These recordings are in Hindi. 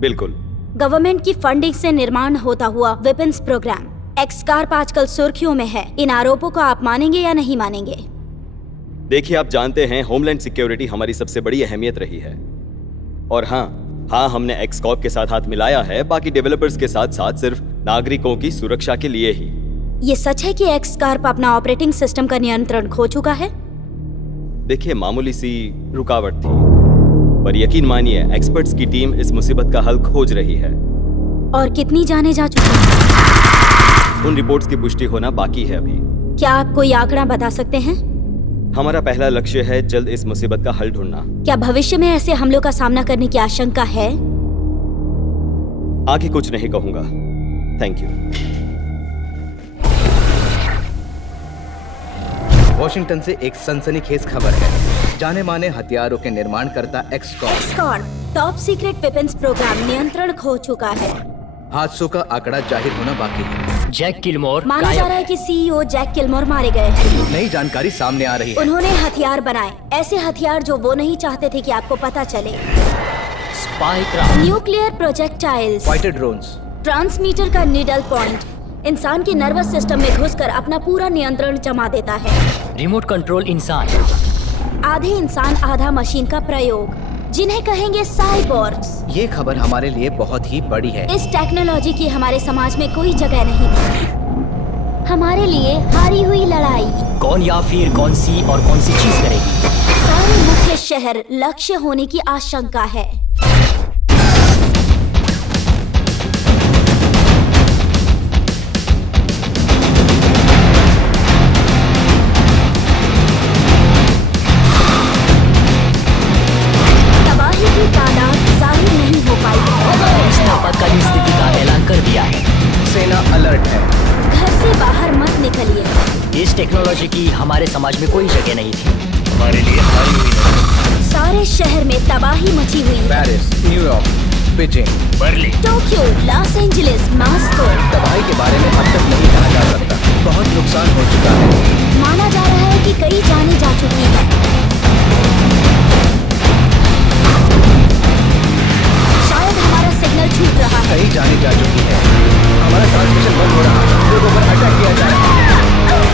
बिल्कुल। गवर्नमेंट की फंडिंग से निर्माण होता हुआ वेपन्स प्रोग्राम एक्सकार्प आजकल सुर्खियों में है। इन आरोपों को आप मानेंगे या नहीं मानेंगे? देखिए, आप जानते हैं होमलैंड सिक्योरिटी हमारी सबसे बड़ी अहमियत रही है। और हाँ, हमने एक्सकॉर्प के साथ हाथ मिलाया है, बाकी डेवलपर्स के साथ साथ सिर्फ नागरिकों की सुरक्षा के लिए ही। ये सच है कि एक्सकार्प अपना ऑपरेटिंग सिस्टम का नियंत्रण खो चुका है? देखिए, मामूली सी रुकावट थी, पर यकीन मानिए एक्सपर्ट्स की टीम इस मुसीबत का हल खोज रही है। और कितनी जाने जा चुकी है? उन रिपोर्ट्स की पुष्टि होना बाकी है अभी। क्या आप कोई आंकड़ा बता सकते हैं? हमारा पहला लक्ष्य है जल्द इस मुसीबत का हल ढूंढना। क्या भविष्य में ऐसे हमलों का सामना करने की आशंका है? आगे कुछ नहीं कहूंगा। Thank you. वॉशिंगटन से एक सनसनीखेज खबर है। जाने माने हथियारों के निर्माणकर्ता एक्सकॉर्प टॉप सीक्रेट वेपन्स प्रोग्राम नियंत्रण खो चुका है। हादसों का आंकड़ा जाहिर होना बाकी है। जैक किलमोर माना जा रहा है कि सीईओ जैक किलमोर मारे गए हैं। नई जानकारी सामने आ रही है। उन्होंने हथियार बनाए, ऐसे हथियार जो वो नहीं चाहते थे कि आपको पता चले। Spycraft, nuclear projectiles, fighter drones, transmitter का नीडल पॉइंट इंसान के नर्वस सिस्टम में घुसकर अपना पूरा नियंत्रण जमा देता है। रिमोट कंट्रोल इंसान, आधे इंसान आधा मशीन का प्रयोग, जिन्हें कहेंगे साइबोर्ग्स। ये खबर हमारे लिए बहुत ही बड़ी है। इस टेक्नोलॉजी की हमारे समाज में कोई जगह नहीं थी। हमारे लिए हारी हुई लड़ाई। कौन या फिर कौन सी और कौन सी चीज करेगी? सारे मुख्य शहर लक्ष्य होने की आशंका है। आपातकालीन स्थिति का ऐलान कर दिया है। सेना अलर्ट है। घर से बाहर मत निकलिए। इस टेक्नोलॉजी की हमारे समाज में कोई जगह नहीं थी। हमारे लिए हारी हुई नहीं। सारे शहर में तबाही मची हुई है। Paris, New York, Beijing, Berlin, Tokyo, Los Angeles, Moscow. तबाही के बारे में अब तक नहीं कहा जा सकता। बहुत नुकसान हो चुका है। माना जा रहा है कि कई जाने जा चुकी है। शायद हमारा सिग्नल छूट रहा है। कहीं जाने जा चुकी है। हमारा ट्रांसमिशन बंद हो रहा है। लोगों पर अटैक किया जा रहा है। चलो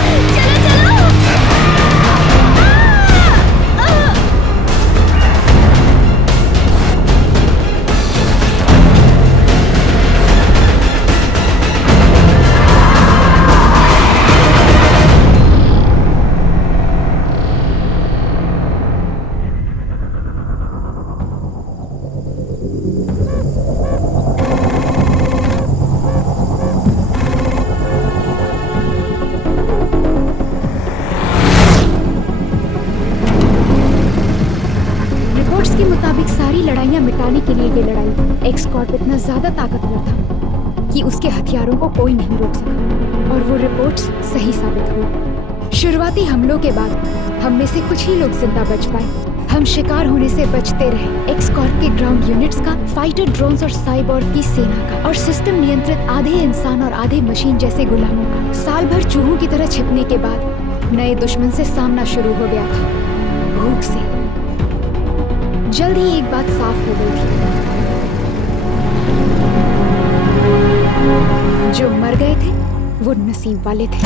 के मुताबिक सारी लड़ाइयां मिटाने के लिए ये लड़ाई एक्सकॉर्प इतना ज्यादा ताकतवर था कि उसके हथियारों को कोई नहीं रोक सका और वो रिपोर्ट्स सही साबित हुई। शुरुआती हमलों के बाद हम में से कुछ ही लोग जिंदा बच पाए। हम शिकार होने से बचते रहे। एक्सकॉर्प के ग्राउंड यूनिट्स का, फाइटर ड्रोन्स और साइबोर्ग की सेना का, और सिस्टम नियंत्रित आधे इंसान और आधे मशीन जैसे गुलामों का साल भर चूहों की तरह छिपने के बाद नए दुश्मन से सामना शुरू हो गया था, भूख से। जल्द ही एक बात साफ हो गई थी। जो मर गए थे वो नसीब वाले थे।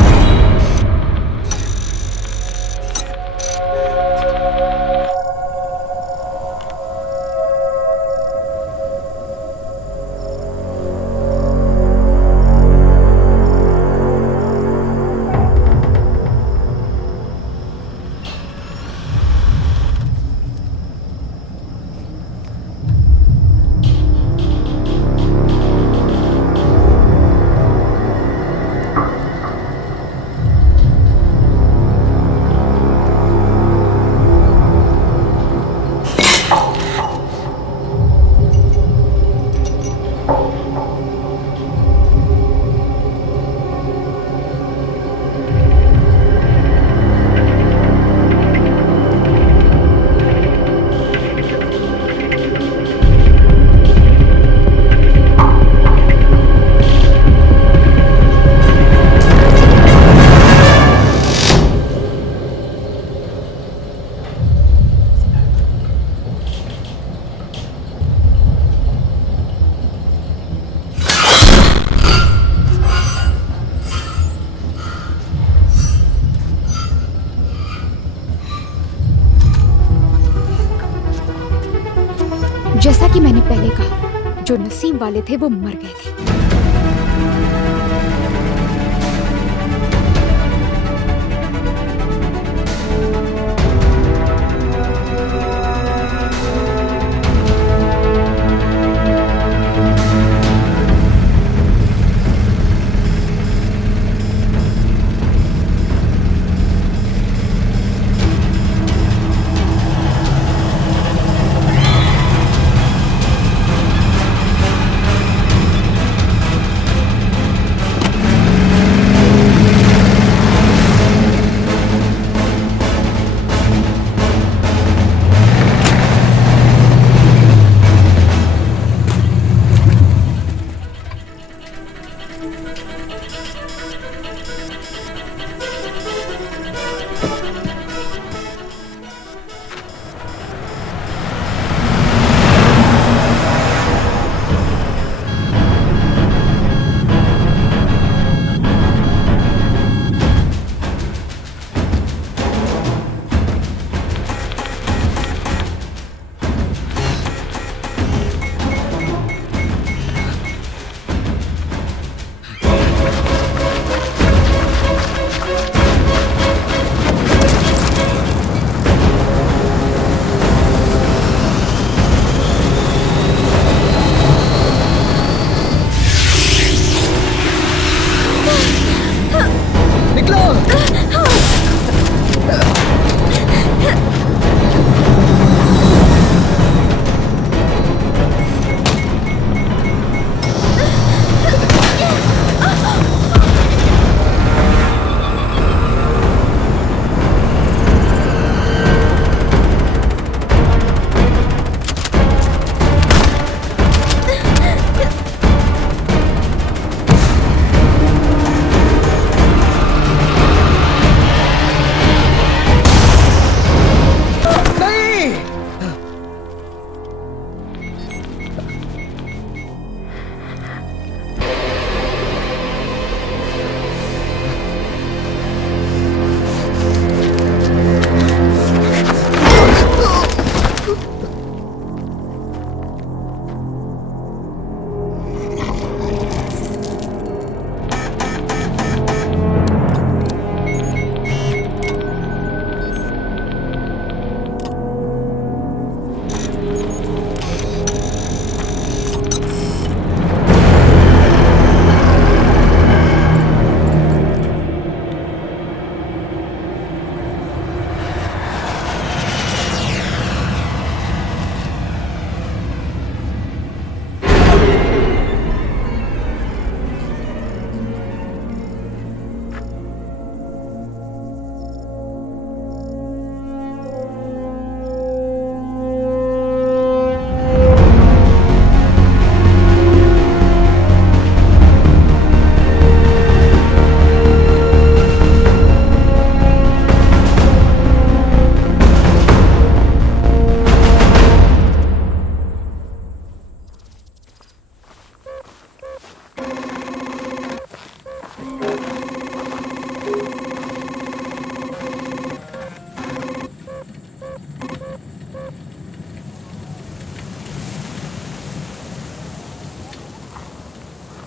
जैसा कि मैंने पहले कहा, जो नसीब वाले थे वो मर गए थे।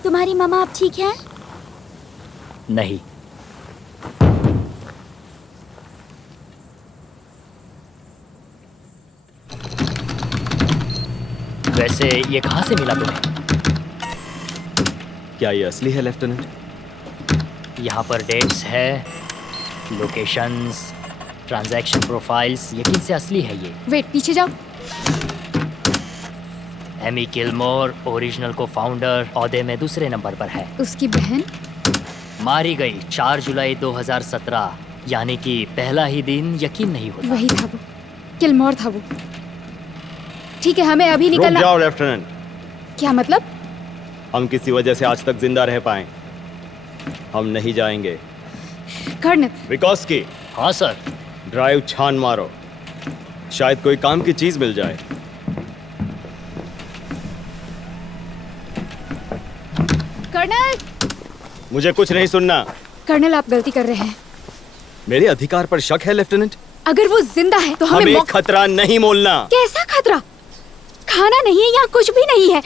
तुम्हारी मम्मा अब ठीक है? नहीं। वैसे ये कहाँ से मिला तुम्हें? क्या ये असली है लेफ्टिनेंट? यहाँ पर डेट्स है, लोकेशंस, ट्रांजैक्शन प्रोफाइल्स, यकीन से असली है ये। वेट, पीछे जाओ। एमी किलमोर ओरिजिनल को फाउंडर, ओहदे में दूसरे नंबर पर है। उसकी बहन मारी गई 4 जुलाई 2017, यानी कि पहला ही दिन। यकीन नहीं होता। वही था वो, किलमोर था वो। ठीक है, हमें अभी रुक निकलना। जाओ लेफ्टिनेंट। क्या मतलब? हम किसी वजह से आज तक जिंदा रह पाए, हम नहीं जाएंगे। कर्नल, विकोस्की, हाँ सर। ड्राइव छान मारो, शायद कोई काम की चीज मिल जाए। कर्नल! मुझे कुछ नहीं सुनना। कर्नल, आप गलती कर रहे हैं। मेरे अधिकार पर शक है लेफ्टिनेंट? अगर वो जिंदा है तो हमें खतरा नहीं मोलना। कैसा खतरा? खाना नहीं है, यहाँ कुछ भी नहीं है।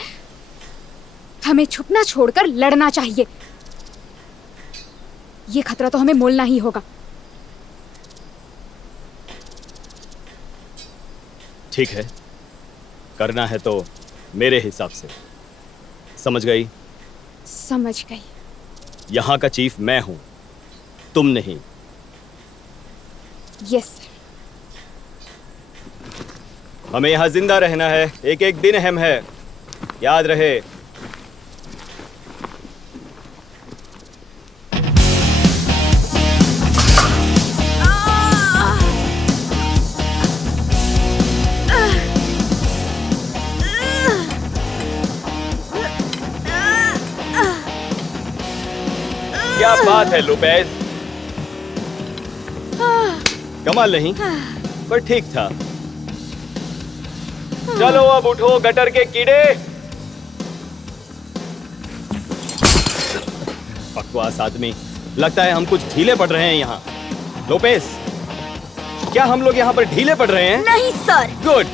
हमें छुपना छोड़कर लड़ना चाहिए। ये खतरा तो हमें मोलना ही होगा। ठीक है, करना है तो मेरे हिसाब से। समझ गई? समझ गई। यहाँ का चीफ मैं हूं, तुम नहीं। Yes sir. हमें यहाँ जिंदा रहना है, एक एक दिन अहम है, याद रहे। क्या बात है लोपेज, कमाल नहीं पर ठीक था। चलो अब उठो गटर के कीड़े। बकवास आदमी, लगता है हम कुछ ढीले पड़ रहे हैं यहाँ। लोपेज, क्या हम लोग यहाँ पर ढीले पड़ रहे हैं? नहीं सर। गुड,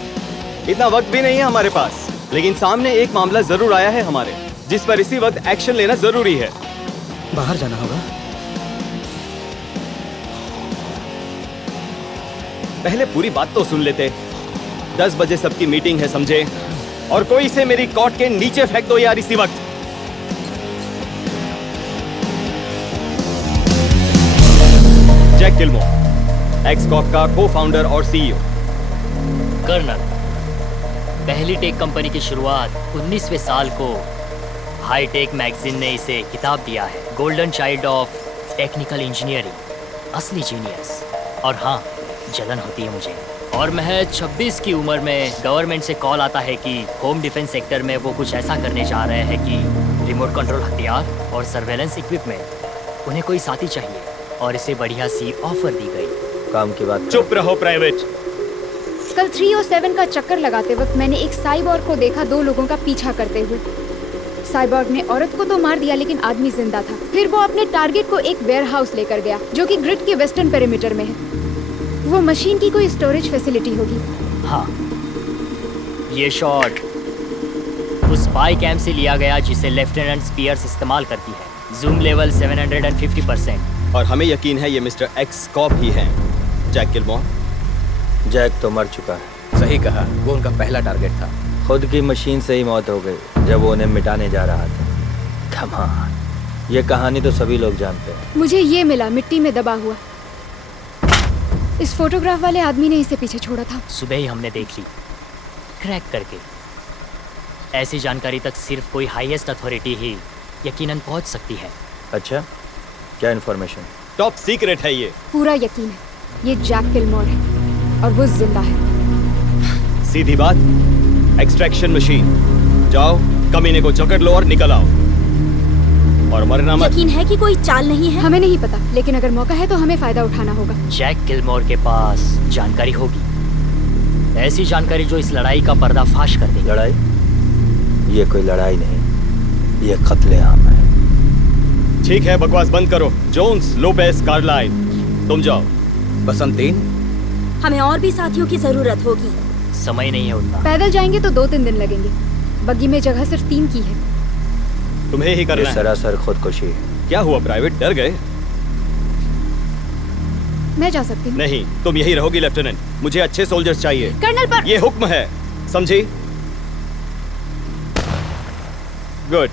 इतना वक्त भी नहीं है हमारे पास, लेकिन सामने एक मामला जरूर आया है हमारे, जिस पर इसी वक्त एक्शन लेना जरूरी है। बाहर जाना होगा। पहले पूरी बात तो सुन लेते। 10 बजे सबकी मीटिंग है, समझे? और कोई से मेरी कॉट के नीचे फेंक दो यार इसी वक्त। जैक गिलमोर, एक्सकॉर्प का को-फाउंडर और सीईओ। कर्नल, पहली टेक कंपनी की शुरुआत 19वें साल को हाई टेक मैगजीन ने इसे किताब दिया है, golden child of technical engineering, असली जीनियस। और हाँ, जलन होती है मुझे। और महज 26 की उम्र में गवर्नमेंट से कॉल आता है कि होम डिफेंस सेक्टर में वो कुछ ऐसा करने जा रहे हैं कि रिमोट कंट्रोल हथियार और सर्वेलेंस इक्विपमेंट, उन्हें कोई साथी चाहिए और इसे बढ़िया सी ऑफर दी गई। काम की बात। चुप रहो प्राइवेट। कल 307 का चक्कर लगाते वक्त मैंने एक साइबॉर्ग को देखा 2 लोगों का पीछा करते हुए। साइबॉर्ग ने औरत को तो मार दिया, लेकिन आदमी जिंदा था। फिर वो अपने टारगेट को एक वेयरहाउस लेकर गया, जो कि ग्रिड के वेस्टर्न पेरीमीटर में है। वो मशीन की कोई स्टोरेज फैसिलिटी होगी। हाँ, ये शॉट उस स्पाई कैम से लिया गया जिसे लेफ्टिनेंट स्पीयर्स इस्तेमाल करती है। Zoom level 750%। और हमें यकीन है ये मिस्टर एक्सकॉर्प ही हैं, जैक गिलमोर। जैक तो मर चुका है। सही कहा, वो उनका पहला टारगेट था। खुद की मशीन से ही मौत हो गई जब वो उन्हें मिटाने जा रहा था। कमाल, ये कहानी तो सभी लोग जानते हैं। मुझे ये मिला, मिट्टी में दबा हुआ। इस फोटोग्राफ वाले आदमी ने इसे पीछे छोड़ा था। सुबह ही हमने देख ली, क्रैक करके। ऐसी जानकारी तक सिर्फ कोई हाईएस्ट अथॉरिटी ही यकीनन पहुंच सकती है। अच्छा, क्या इन्फॉर्मेशन? टॉप सीक्रेट है ये। पूरा यकीन है, ये जैक गिलमोर है और वो जिंदा है। सीधी बात, एक्सट्रैक्शन मशीन। जाओ, कमीने को जकड़ लो और निकल आओ, और मरना मत। यकीन है कि कोई चाल नहीं है? हमें नहीं पता, लेकिन अगर मौका है तो हमें फायदा उठाना होगा। जैक गिलमोर के पास जानकारी होगी, ऐसी जानकारी जो इस लड़ाई का पर्दाफाश कर देगी। लड़ाई? ये कोई लड़ाई नहीं, ये कत्लेआम है। ठीक है, बकवास बंद करो। जोन्स, लोपेस, कार्लाइल, तुम जाओ। बसंतीन, हमें और भी साथियों की जरूरत होगी। समय नहीं है उतना। पैदल जाएंगे तो 2-3 दिन लगेंगे। बग्गी में जगह सिर्फ 3 की है। तुम्हें ही ये करना है। सरासर खुदकुशी है। क्या हुआ प्राइवेट, डर गए? मैं जा सकती हूँ। नहीं, तुम यही रहोगी लेफ्टिनेंट। मुझे अच्छे सोल्जर्स चाहिए। कर्नल पर ये हुक्म है, समझी? गुड।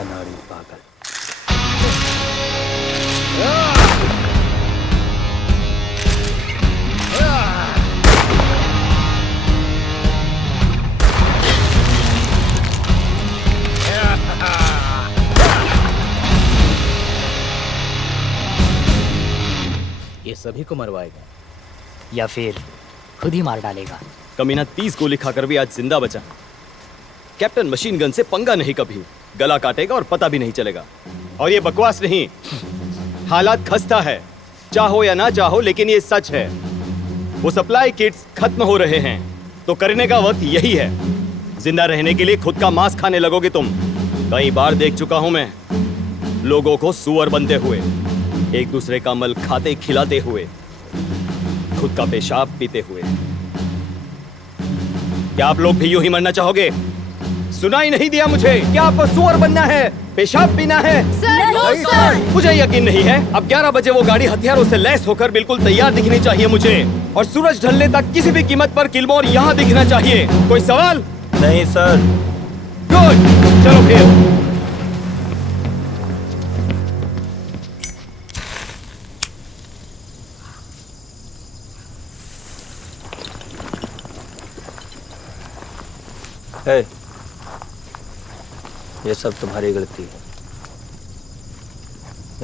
अनाड़ी पागल। ये सभी को मरवाएगा। या फिर खुद ही मार डालेगा। कमीना 30 गोली खाकर भी आज जिंदा बचा। कैप्टन मशीन गन से पंगा नहीं कभी, गला काटेगा और पता भी नहीं चलेगा। और ये बकवास नहीं, हालात खस्ता है, चाहो या ना चाहो, लेकिन ये सच है। वो सप्लाई किट्स खत्म हो रहे हैं, तो करने का वक्त यही है। जिंदा रहने के लिए खुद का मांस खाने लगोगे तुम। कई बार देख चुका हूं मैं लोगों को सुअर बनते हुए, एक दूसरे का मल खाते खिलाते हुए। खुद का पेशाब पीते हुए। क्या आप लोग भी यूं ही मरना चाहोगे? सुनाई नहीं दिया मुझे? क्या आपको सुअर बनना है, पेशाब पीना है? नहीं सर। मुझे यकीन नहीं है। अब 11 बजे वो गाड़ी हथियारों से लैस होकर बिल्कुल तैयार दिखनी चाहिए मुझे, और सूरज ढलने तक किसी भी कीमत पर किलमोर यहाँ दिखना चाहिए। कोई सवाल? नहीं सर। गुड, चलो फिर। है, ये सब तुम्हारी गलती है।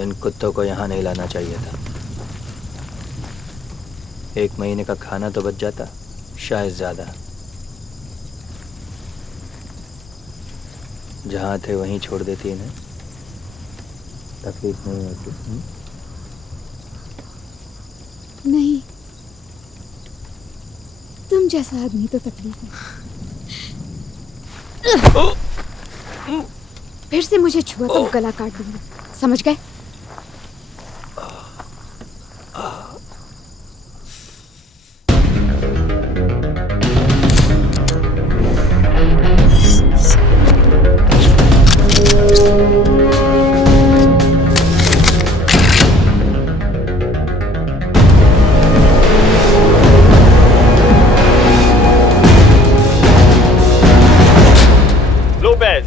इन कुत्तों को यहाँ नहीं लाना चाहिए था। 1 महीने का खाना तो बच जाता, शायद ज्यादा। जहाँ थे वहीं छोड़ देती इन्हें, तकलीफ नहीं होती। नहीं, तुम जैसा आदमी तो तकलीफ है। फिर से मुझे छुआ तो गला काट दूंगा, समझ गए? लोपेज,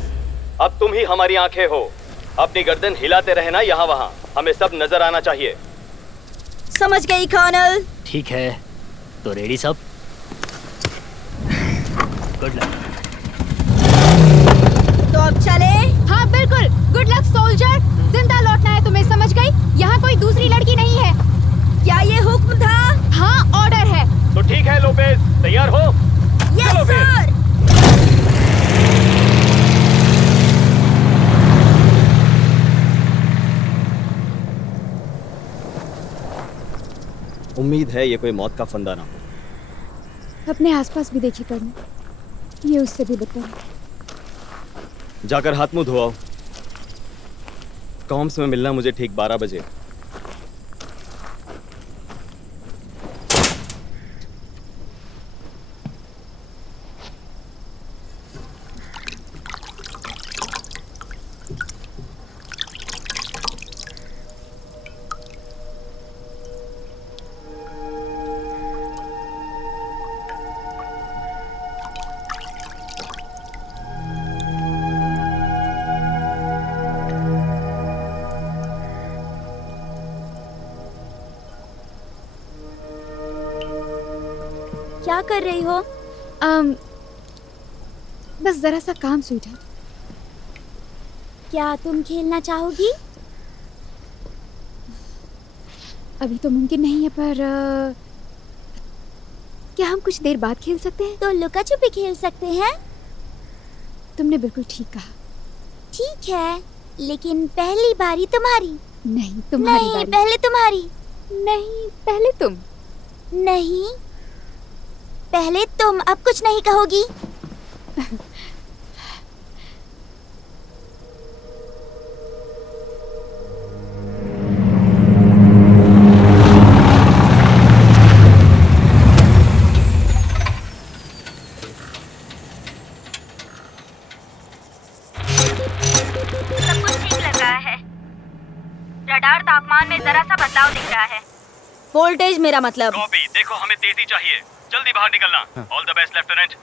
अब तुम ही हमारी आंखें हो। अपनी गर्दन हिलाते रहना यहाँ वहाँ, हमें सब नजर आना चाहिए। समझ गई कर्नल। ठीक है, तो रेडी सब? Good luck. तो अब चले? हाँ बिल्कुल, गुड लक सोल्जर। जिंदा लौटना है तुम्हें, समझ गई? यहाँ कोई दूसरी लड़की नहीं है। क्या ये हुक्म था? हाँ, ऑर्डर है। तो ठीक है लोपेज, तैयार हो? यस चलो फिर। सर। उम्मीद है ये कोई मौत का फंदा ना हो। अपने आसपास भी देखिए कर्नल, ये उससे भी बदतर है। जाकर हाथ मुंह धोआओ। कॉम्स में मिलना मुझे ठीक 12 बजे। क्या कर रही हो? बस जरा सा काम स्वीट है। क्या तुम खेलना चाहोगी? अभी तो मुमकिन नहीं है, पर क्या हम कुछ देर बाद खेल सकते हैं? तो लुका छुपी खेल सकते हैं। तुमने बिल्कुल ठीक कहा। ठीक है, लेकिन पहली बारी तुम्हारी। नहीं, तुम्हारी नहीं, बारी। पहले तुम्हारी। नहीं, पहले तुम। नहीं, पहले तुम। अब कुछ नहीं कहोगी? सब कुछ ठीक लग रहा है। रडार तापमान में जरा सा बदलाव दिख रहा है। वोल्टेज मेरा मतलब। कॉपी, देखो हमें तेजी चाहिए। जल्दी बाहर निकलना। All the best lieutenant.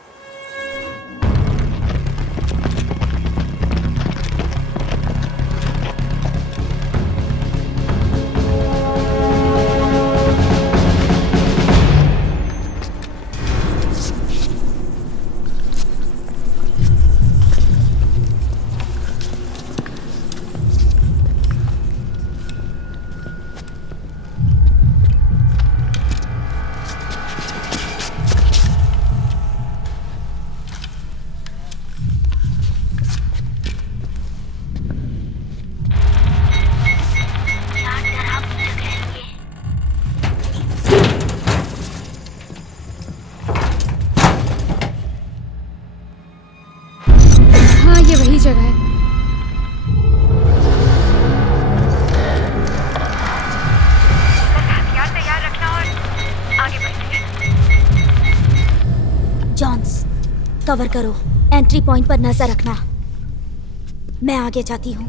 Cover करो, एंट्री पॉइंट पर नजर रखना। मैं आगे जाती हूँ।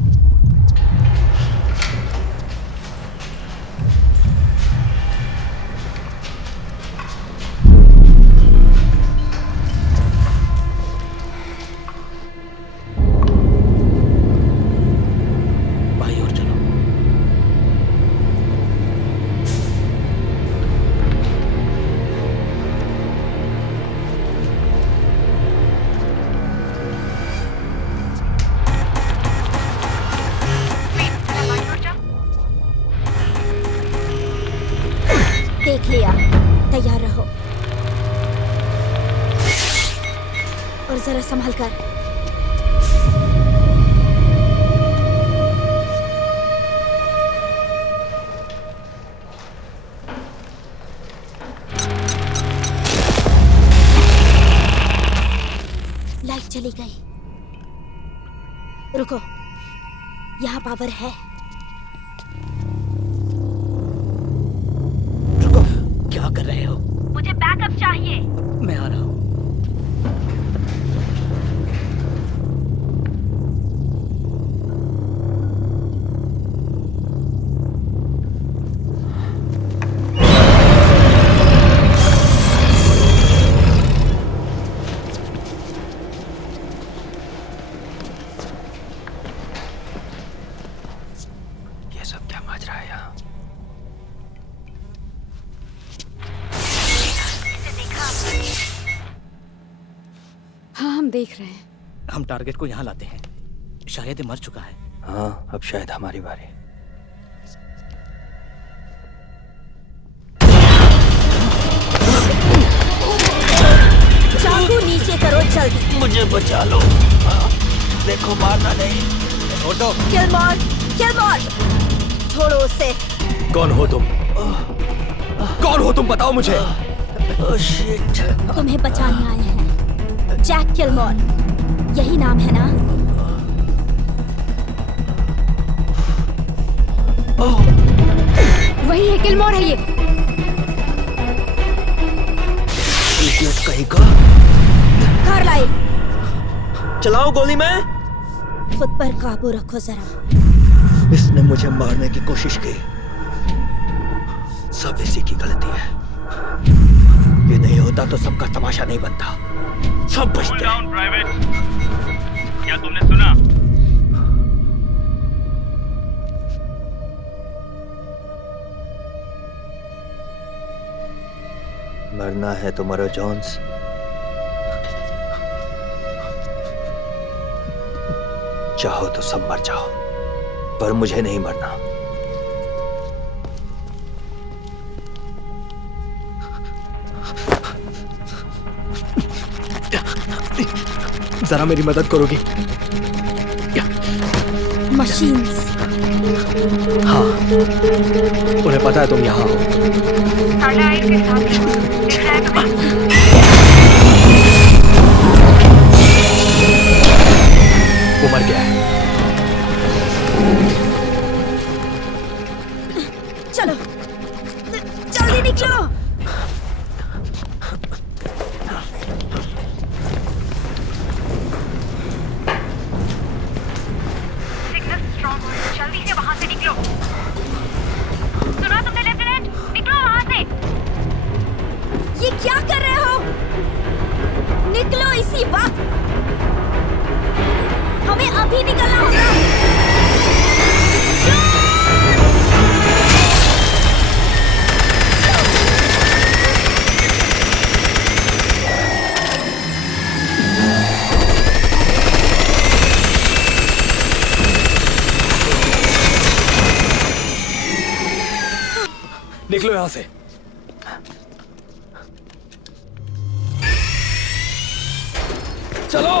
भाई और चलो। देख लिया, तैयार रहो और जरा संभल कर। लाइट चली गई। रुको, यहाँ पावर है। क्या कर रहे हो? मुझे बैकअप चाहिए। मैं आ रहा हूँ। ये सब क्या माजरा है यहाँ? हाँ, हम देख रहे हैं। हम टारगेट को यहाँ लाते हैं। शायद ये मर चुका है। हाँ, अब शायद हमारी बारी। चाकू नीचे करो जल्दी। मुझे बचा लो। देखो, मारना नहीं। छोड़ दो। किलमोर, छोड़ो उसे। कौन हो तुम? कौन हो तुम? बताओ मुझे। Oh shit. तुम्हें बचाने आए हैं। जैक किलमोर, यही नाम है ना? वही है, किलमोर है ये। इडियट कहीं का। कार्लाइल, चलाओ गोली में। खुद पर काबू रखो जरा। इसने मुझे मारने की कोशिश की। सब इसी की गलती है। ये नहीं होता तो सबका तमाशा नहीं बनता। सब बचते हैं। प्राइवेट, क्या तुमने सुना? मरना है तो मरो जॉन्स। चाहो तो सब मर जाओ, पर मुझे नहीं मरना। जरा मेरी मदद करोगी? मशीन्स। हाँ, उन्हें पता है तुम यहाँ हो। वो मर गया है। चलो, जल्दी निकलो। सिग्नल स्ट्रॉन्ग हो, जल्दी से वहां से निकलो। सुना तुमने लेफ्टिनेंट? निकलो वहां से। ये क्या कर रहे हो? निकलो इसी वक्त। हमें अभी निकलना होगा। निकलो यहाँ से। चलो।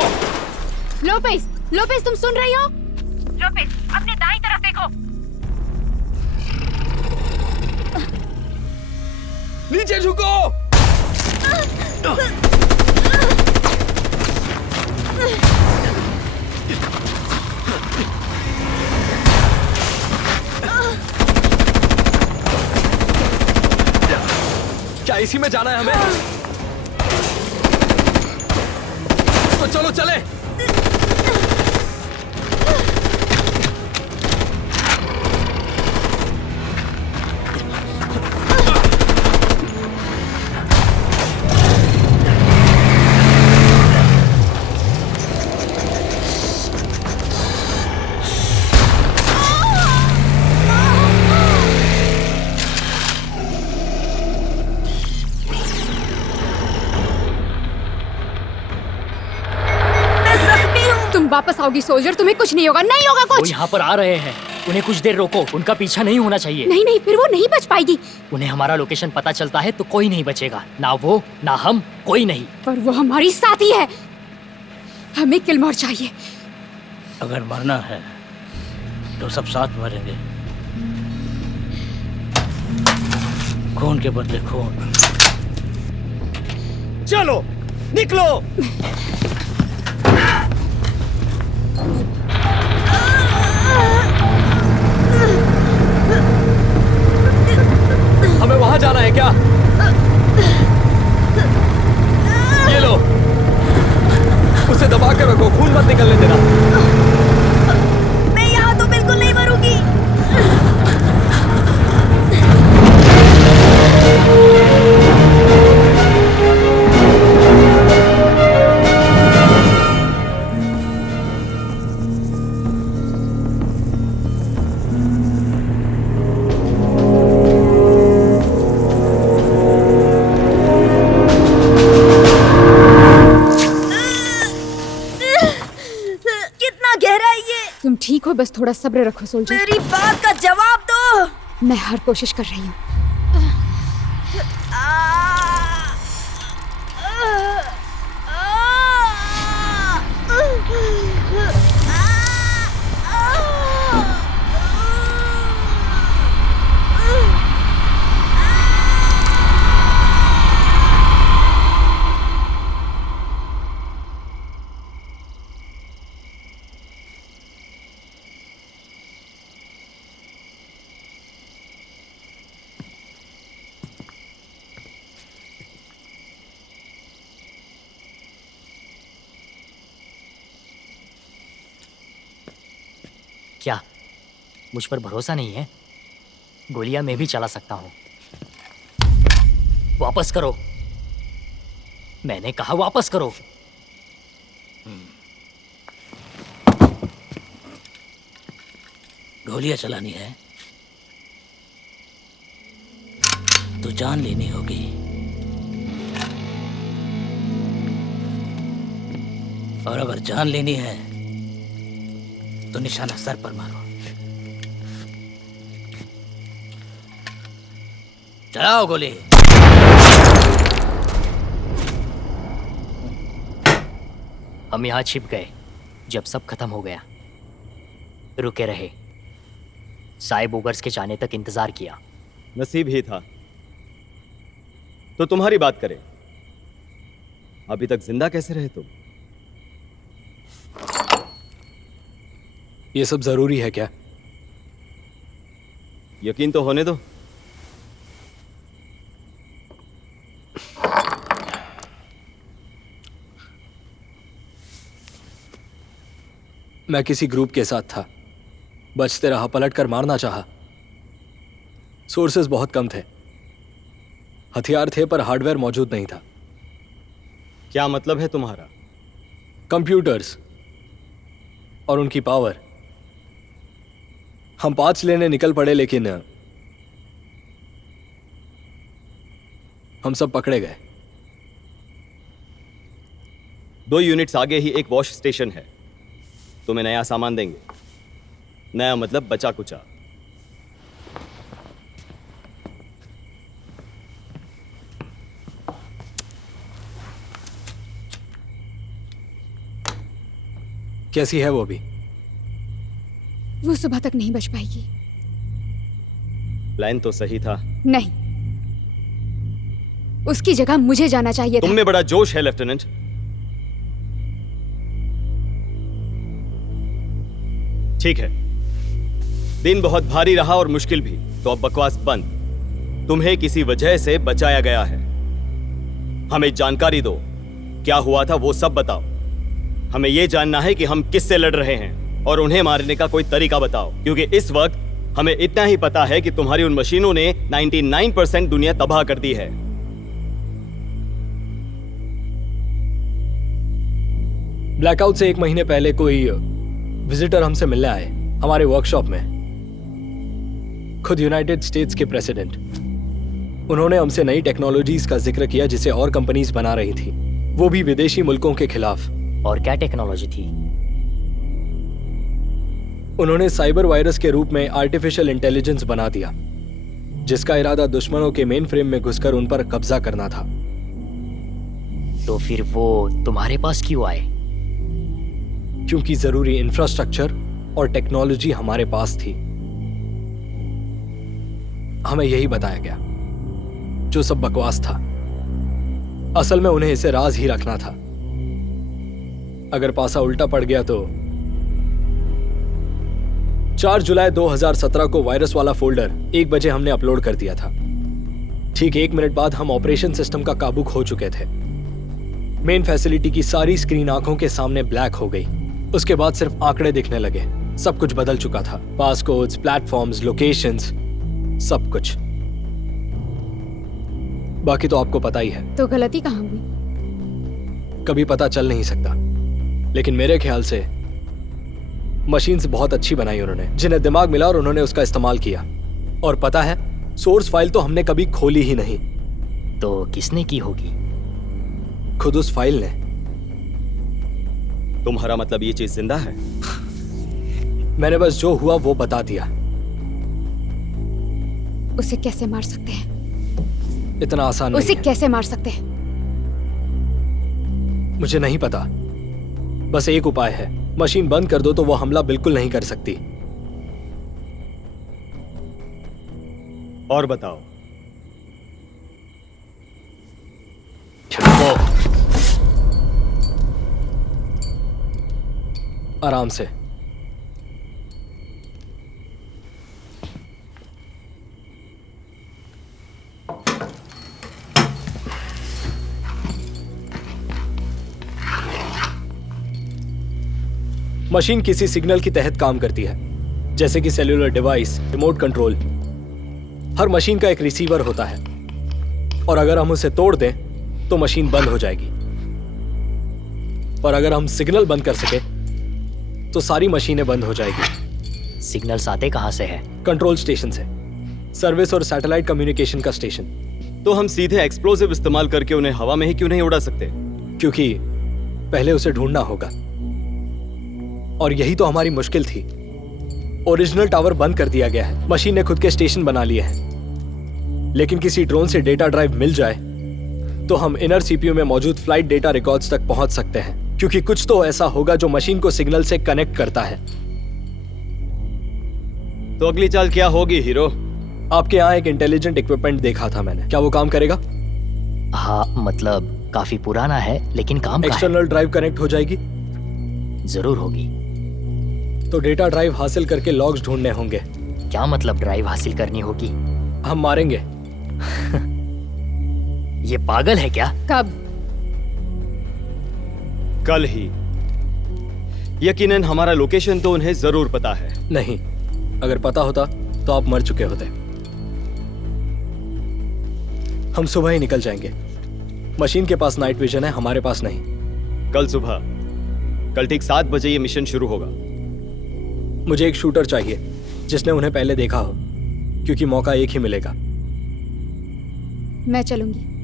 लोपेस, लोपेस, तुम सुन रही हो? लोपेस, अपने दाईं तरफ देखो। नीचे झुको। क्या इसी में जाना है हमें? तो चलो चले। तुम वापस आओगी सोल्जर, तुम्हें कुछ नहीं होगा, नहीं होगा वो कुछ। यहाँ पर आ रहे हैं, उन्हें कुछ देर रोको, उनका पीछा नहीं होना चाहिए। नहीं नहीं, फिर वो नहीं बच पाएगी। उन्हें हमारा लोकेशन पता चलता है तो कोई नहीं बचेगा, ना वो ना हम, कोई नहीं। पर वो हमारी साथी है, हमें किलमोर चाहिए। अगर मरना है तो सब साथ मरेंगे, खून के बदले खून। चलो निकलो। हमें वहां जाना है क्या? ये लो, उसे दबा कर रखो, खून मत निकलने देना। मैं यहाँ तो बिल्कुल नहीं मरूंगी। कितना गहरा है ये? तुम ठीक हो, बस थोड़ा सब्र रखो सोल्जर। मेरी बात का जवाब दो। मैं हर कोशिश कर रही हूँ। क्या मुझ पर भरोसा नहीं है? गोलियां मैं भी चला सकता हूं। वापस करो, मैंने कहा वापस करो। गोलियां चलानी है तो जान लेनी होगी। और अगर जान लेनी है तो निशाना सर पर मारो। चलाओ गोली। हम यहाँ छिप गए जब सब खत्म हो गया, रुके रहे, साइब ओगर्स के जाने तक इंतजार किया। नसीब ही था। तो तुम्हारी बात करें, अभी तक जिंदा कैसे रहे तुम? ये सब जरूरी है क्या? यकीन तो होने दो। मैं किसी ग्रुप के साथ था, बचते रहा, पलट कर मारना चाहा। सोर्सेस बहुत कम थे, हथियार थे पर हार्डवेयर मौजूद नहीं था। क्या मतलब है तुम्हारा? कंप्यूटर्स और उनकी पावर। हम 5 लेने निकल पड़े, लेकिन हम सब पकड़े गए। 2 यूनिट्स आगे ही एक वॉश स्टेशन है, तुम्हें नया सामान देंगे। नया मतलब बचा कुचा। कैसी है वो भी? वो सुबह तक नहीं बच पाएगी। प्लान तो सही था। नहीं, उसकी जगह मुझे जाना चाहिए था। तुम में बड़ा जोश है लेफ्टिनेंट। ठीक है, दिन बहुत भारी रहा और मुश्किल भी, तो अब बकवास बंद। तुम्हें किसी वजह से बचाया गया है। हमें जानकारी दो, क्या हुआ था वो सब बताओ। हमें ये जानना है कि हम किससे लड़ रहे हैं और उन्हें मारने का कोई तरीका बताओ, क्योंकि इस वक्त हमें इतना ही पता है कि तुम्हारी उन मशीनों ने 99% दुनिया तबाह कर दी है। ब्लैकआउट से 1 महीने पहले कोई विजिटर हमसे मिलने आए हमारे वर्कशॉप में, खुद यूनाइटेड स्टेट्स के प्रेसिडेंट। उन्होंने हमसे नई टेक्नोलॉजीज का जिक्र किया जिसे और कंपनीज बना रही थी, वो भी विदेशी मुल्कों के खिलाफ। और क्या टेक्नोलॉजी थी? उन्होंने साइबर वायरस के रूप में आर्टिफिशियल इंटेलिजेंस बना दिया, जिसका इरादा दुश्मनों के मेन फ्रेम में घुसकर उन पर कब्जा करना था। तो फिर वो तुम्हारे पास क्यों आए? क्योंकि जरूरी इंफ्रास्ट्रक्चर और टेक्नोलॉजी हमारे पास थी। हमें यही बताया गया, जो सब बकवास था। असल में उन्हें इसे राज ही रखना था। अगर पासा उल्टा पड़ गया तो 4 जुलाई 2017 को वायरस वाला फोल्डर 1 बजे हमने अपलोड कर दिया था। ठीक 1 मिनट बाद हम ऑपरेशन सिस्टम का काबू खो चुके थे। मेन फैसिलिटी की सारी स्क्रीन आंखों के सामने ब्लैक हो गई। उसके बाद सिर्फ आंकड़े दिखने लगे। सब कुछ बदल चुका था, पासकोड्स, प्लेटफॉर्म्स, लोकेशंस, सब कुछ। बाकी तो आपको पता ही है। तो गलती कहाँ हुई? कभी पता चल नहीं सकता, लेकिन मेरे ख्याल से मशीन्स बहुत अच्छी बनाई उन्होंने, जिन्हें दिमाग मिला और उन्होंने उसका इस्तेमाल किया। और पता है, सोर्स फाइल तो हमने कभी खोली ही नहीं। तो किसने की होगी? खुद उस फाइल ने। तुम्हारा मतलब ये चीज जिंदा है? मैंने बस जो हुआ वो बता दिया। उसे कैसे मार सकते हैं? इतना आसान नहीं उसे है। कैसे मार सकते हैं? मुझे नहीं पता। बस एक उपाय है, मशीन बंद कर दो तो वो हमला बिल्कुल नहीं कर सकती। और बताओ। आराम से। मशीन किसी सिग्नल की तहत काम करती है, जैसे कि सेल्यूलर डिवाइस, रिमोट कंट्रोल। हर मशीन का एक रिसीवर होता है, और अगर हम उसे तोड़ दें तो मशीन बंद हो जाएगी। और अगर हम सिग्नल बंद कर सके तो सारी मशीनें बंद हो जाएगी। सिग्नल्स आते कहां से है? कंट्रोल स्टेशन से, सर्विस और सैटेलाइट कम्युनिकेशन का स्टेशन। तो हम सीधे एक्सप्लोसिव इस्तेमाल करके उन्हें हवा में ही क्यों नहीं उड़ा सकते? क्योंकि पहले उसे ढूंढना होगा, और यही तो हमारी मुश्किल थी। ओरिजिनल टावर बंद कर दिया गया है, मशीन ने खुद के स्टेशन बना लिए हैं। लेकिन किसी ड्रोन से डेटा ड्राइव मिल जाए तो हम इनर सीपीयू में मौजूद फ्लाइट डेटा रिकॉर्ड्स तक पहुंच सकते हैं, क्योंकि कुछ तो ऐसा होगा जो मशीन को सिग्नल से कनेक्ट करता है। तो अगली चाल क्या होगी हीरो? आपके यहाँ एक इंटेलिजेंट इक्विपमेंट देखा था मैंने, क्या वो काम करेगा? हाँ, मतलब काफी पुराना है लेकिन काम का है। एक्सटर्नल ड्राइव कनेक्ट हो जाएगी? जरूर होगी। तो डेटा ड्राइव हासिल करके लॉग्स ढूंढने होंगे। क्या मतलब ड्राइव हासिल करनी होगी? हम मारेंगे। ये पागल है क्या? कब? कल ही। यकीनन हमारा लोकेशन तो उन्हें जरूर पता है। नहीं, अगर पता होता तो आप मर चुके होते। हम सुबह ही निकल जाएंगे। मशीन के पास नाइट विजन है, हमारे पास नहीं। कल सुबह, कल ठीक 7 बजे ये मिशन शुरू होगा। मुझे एक शूटर चाहिए जिसने उन्हें पहले देखा हो, क्योंकि मौका एक ही मिलेगा। मैं चलूंगी।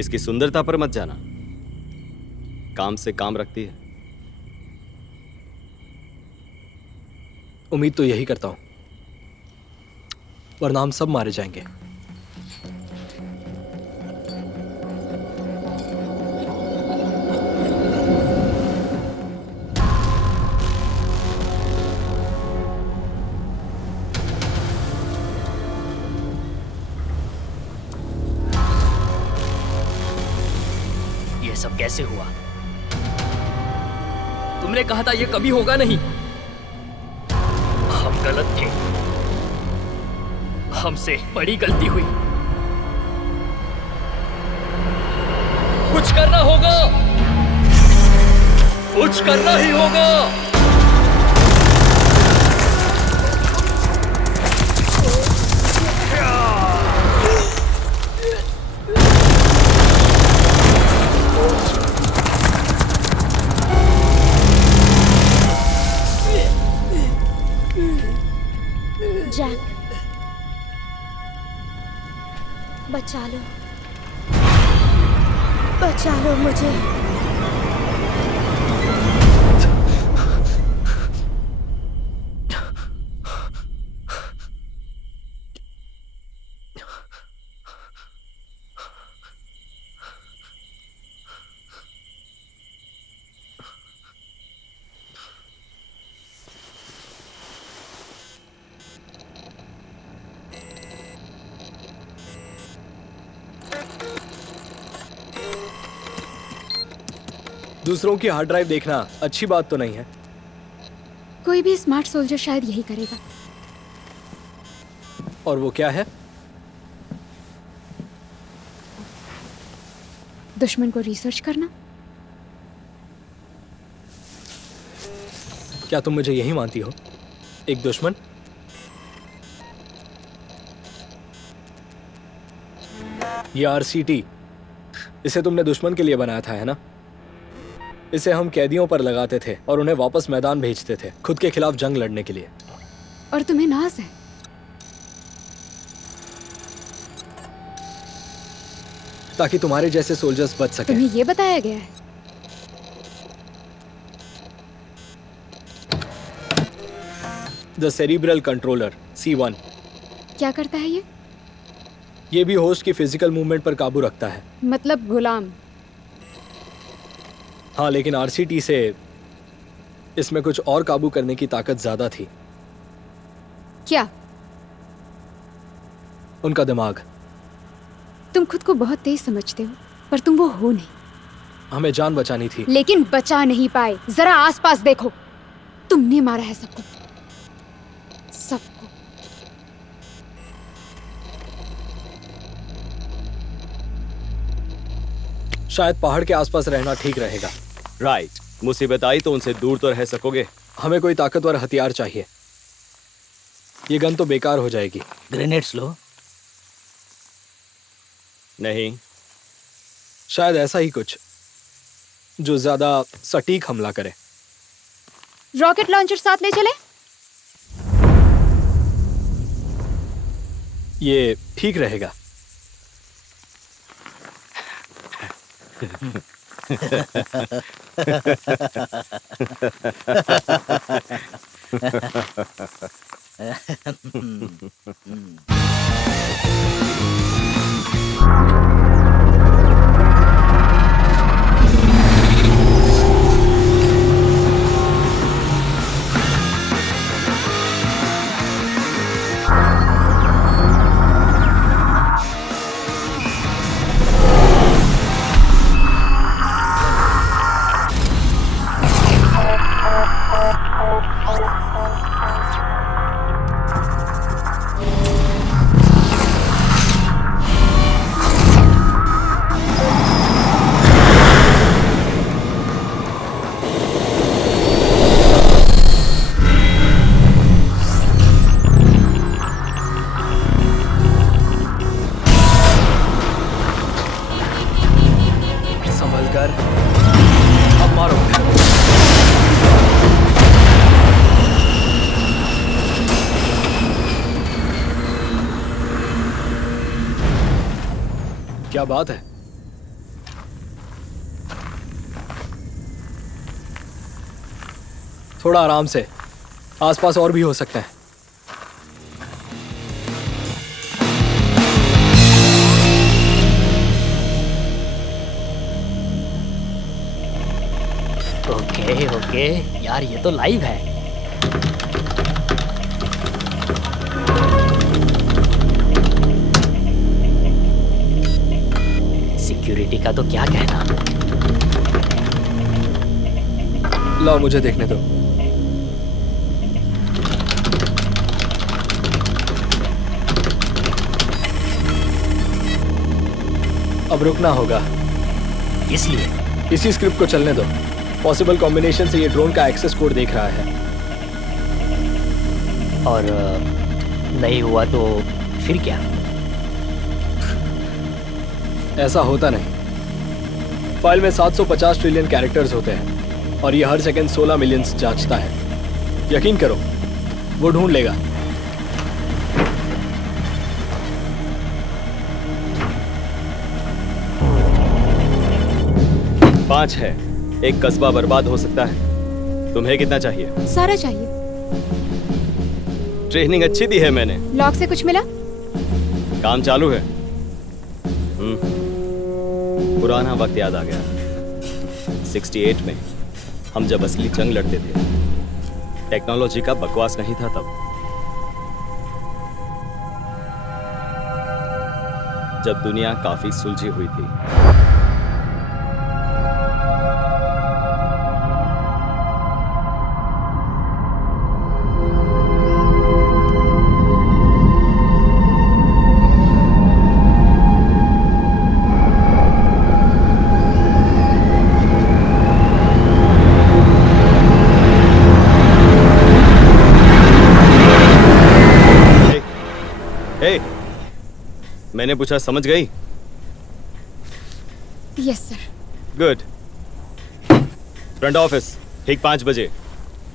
इसकी सुंदरता पर मत जाना, काम से काम रखती है। उम्मीद तो यही करता हूं, वरना हम सब मारे जाएंगे। ये सब कैसे हुआ? तुमने कहा था ये कभी होगा नहीं। हम गलत थे, हमसे बड़ी गलती हुई। कुछ करना होगा, कुछ करना ही होगा। जैक, बचा लो, बचा लो मुझे। दूसरों की हार्ड ड्राइव देखना अच्छी बात तो नहीं है। कोई भी स्मार्ट सोल्जर शायद यही करेगा। और वो क्या है? दुश्मन को रिसर्च करना। क्या तुम मुझे यही मानती हो, एक दुश्मन? ये RCT, इसे तुमने दुश्मन के लिए बनाया था, है ना? इसे हम कैदियों पर लगाते थे और उन्हें वापस मैदान भेजते थे, खुद के खिलाफ जंग लड़ने के लिए। और तुम्हें नाज है। ताकि तुम्हारे जैसे सोल्जर्स बच सके। तुम्हें ये बताया गया है? The cerebral controller C1। क्या करता है ये? ये भी होस्ट की फिजिकल मूवमेंट पर काबू रखता है। मतलब गुलाम। हाँ, लेकिन RCT से इसमें कुछ और काबू करने की ताकत ज्यादा थी। क्या? उनका दिमाग। तुम खुद को बहुत तेज समझते हो, पर तुम वो हो नहीं। हमें जान बचानी थी। लेकिन बचा नहीं पाए। जरा आसपास देखो, तुमने मारा है सबको, सबको। शायद पहाड़ के आसपास रहना ठीक रहेगा। राइट, मुसीबत आई तो उनसे दूर तो रह सकोगे। हमें कोई ताकतवर हथियार चाहिए। ये गन तो बेकार हो जाएगी। ग्रेनेड्स लो। नहीं, शायद ऐसा ही कुछ जो ज्यादा सटीक हमला करे। रॉकेट लॉन्चर साथ ले चले? ये ठीक रहेगा। क्या बात है? थोड़ा आराम से, आसपास और भी हो सकते हैं। ओके ओके यार, ये तो लाइव है। सिक्योरिटी का तो क्या कहना। लाओ मुझे देखने दो। अब रुकना होगा। इसलिए इसी स्क्रिप्ट को चलने दो। पॉसिबल कॉम्बिनेशन से ये ड्रोन का एक्सेस कोड देख रहा है। और नहीं हुआ तो फिर क्या? ऐसा होता नहीं। फाइल में 750 ट्रिलियन कैरेक्टर्स होते हैं और ये हर सेकंड 16 मिलियंस जांचता है। यकीन करो, वो ढूंढ लेगा। पांच है। एक कस्बा बर्बाद हो सकता है। तुम्हें कितना चाहिए? सारा चाहिए। ट्रेनिंग अच्छी दी है मैंने। लॉक से कुछ मिला? काम चालू है। पुराना वक्त याद आ गया। 68 में हम जब असली जंग लड़ते थे, टेक्नोलॉजी का बकवास नहीं था तब। जब दुनिया काफी सुलझी हुई थी। मैंने पूछा, समझ गई? Yes sir. Good. Front office ठीक 5 बजे।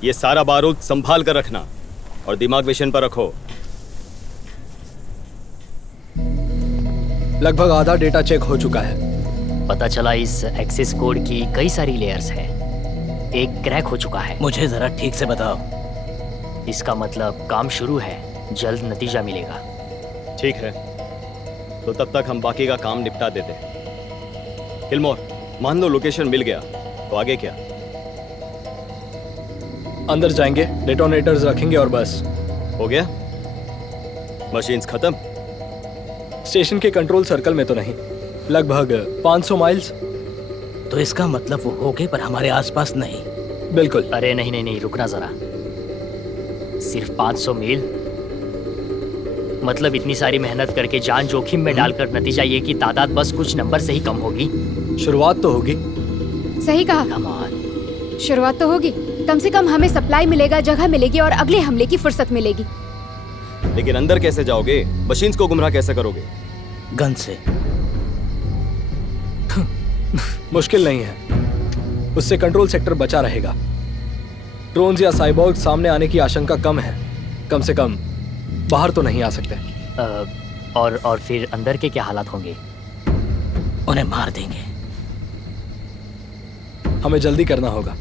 ये सारा बारूद संभाल कर रखना और दिमाग मिशन पर रखो। लगभग आधा डेटा चेक हो चुका है। पता चला इस एक्सेस कोड की कई सारी लेयर्स हैं। एक क्रैक हो चुका है। मुझे जरा ठीक से बताओ। इसका मतलब काम शुरू है, जल्द नतीजा मिलेगा। ठीक है, तो तब तक हम बाकी का काम निपटा देते हैं। किलमोर, मान लो लोकेशन मिल गया, तो आगे क्या? अंदर जाएंगे, डेटोनेटर्स रखेंगे और बस। हो गया? मशीन्स खत्म? स्टेशन के कंट्रोल सर्कल में तो नहीं। लगभग 500 माइल्स। तो इसका मतलब वो हो गए पर हमारे आसपास नहीं। बिल्कुल। अरे नहीं नहीं नहीं, रुकना जरा। सिर्फ 500 मील? मतलब इतनी सारी मेहनत करके जान जोखिम में डालकर नतीजा ये कि तादाद बस कुछ नंबर से ही कम होगी। शुरुआत तो होगी। सही कहा। शुरुआत तो होगी। कम से कम हमें सप्लाई मिलेगा, जगह मिलेगी और अगले हमले की फुर्सत मिलेगी। लेकिन अंदर कैसे जाओगे? मशीन्स को गुमराह कैसे करोगे? गन से। मुश्किल नहीं है, उससे कंट्रोल सेक्टर बचा रहेगा। ड्रोन्स या साइबॉर्ग सामने आने की आशंका कम है। कम से कम बाहर तो नहीं आ सकते। और फिर अंदर के क्या हालात होंगे? उन्हें मार देंगे। हमें जल्दी करना होगा।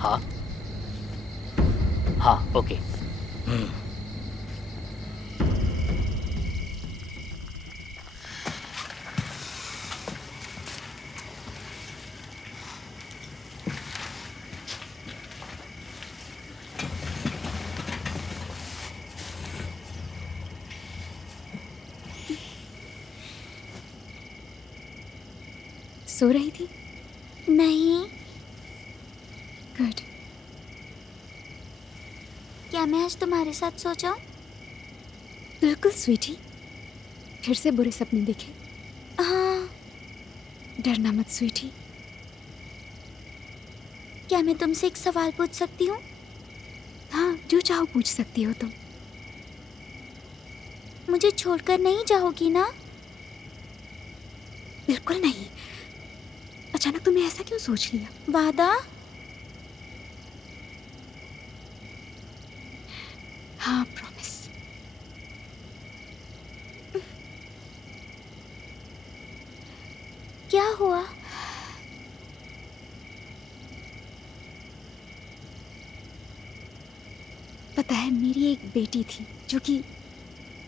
हाँ हाँ, ओके। सो रही थी? नहीं। गुड। क्या मैं आज तुम्हारे साथ सो जाऊं? बिल्कुल स्वीटी। फिर से बुरे सपने देखे? हाँ। डरना मत स्वीटी। क्या मैं तुमसे एक सवाल पूछ सकती हूँ? हाँ, जो चाहो पूछ सकती हो तुम। मुझे छोड़कर नहीं जाओगी ना? बिल्कुल नहीं। अचानक तुमने ऐसा क्यों सोच लिया? वादा? हाँ, प्रॉमिस। क्या हुआ? पता है, मेरी एक बेटी थी जो कि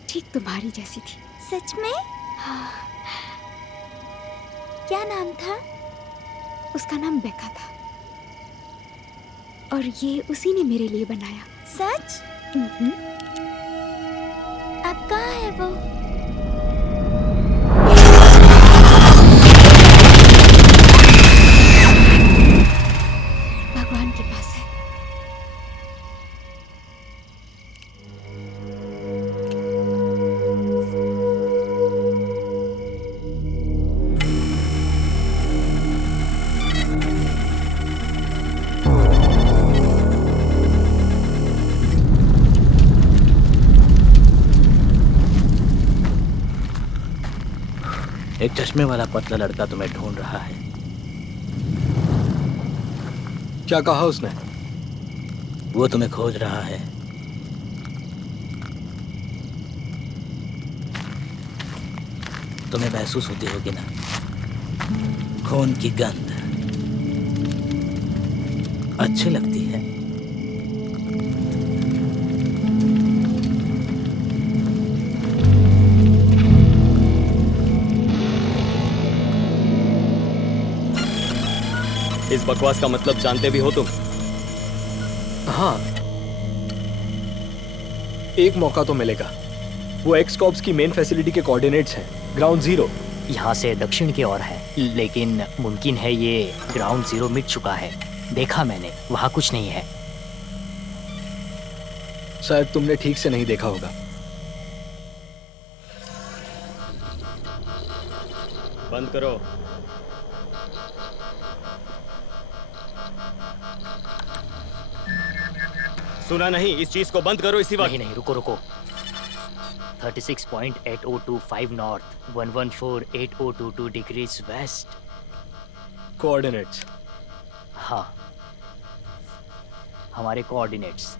ठीक तुम्हारी जैसी थी। सच में? हाँ। क्या नाम था? उसका नाम बेका था और ये उसी ने मेरे लिए बनाया। सच? अब कहाँ है वो? भगवान के पास है। एक चश्मे वाला पतला लड़का तुम्हें ढूंढ रहा है। क्या कहा उसने? वो तुम्हें खोज रहा है। तुम्हें महसूस होती होगी ना, खून की गंध अच्छी लगती है। इस बकवास का मतलब जानते भी हो तुम? हाँ, एक मौका तो मिलेगा। वो एक्स कॉर्प्स की मेन फैसिलिटी के कोऑर्डिनेट्स हैं, ग्राउंड जीरो। यहाँ से दक्षिण की ओर है, लेकिन मुमकिन है ये ग्राउंड जीरो मिट चुका है। देखा मैंने, वहाँ कुछ नहीं है। शायद तुमने ठीक से नहीं देखा होगा। बंद करो। सुना नहीं? इस चीज को बंद करो इसी वक्त। नहीं नहीं, रुको रुको। 36.8025 नॉर्थ, 1148022 डिग्रीज वेस्ट। कोऑर्डिनेट्स। हाँ, हमारे कोऑर्डिनेट्स।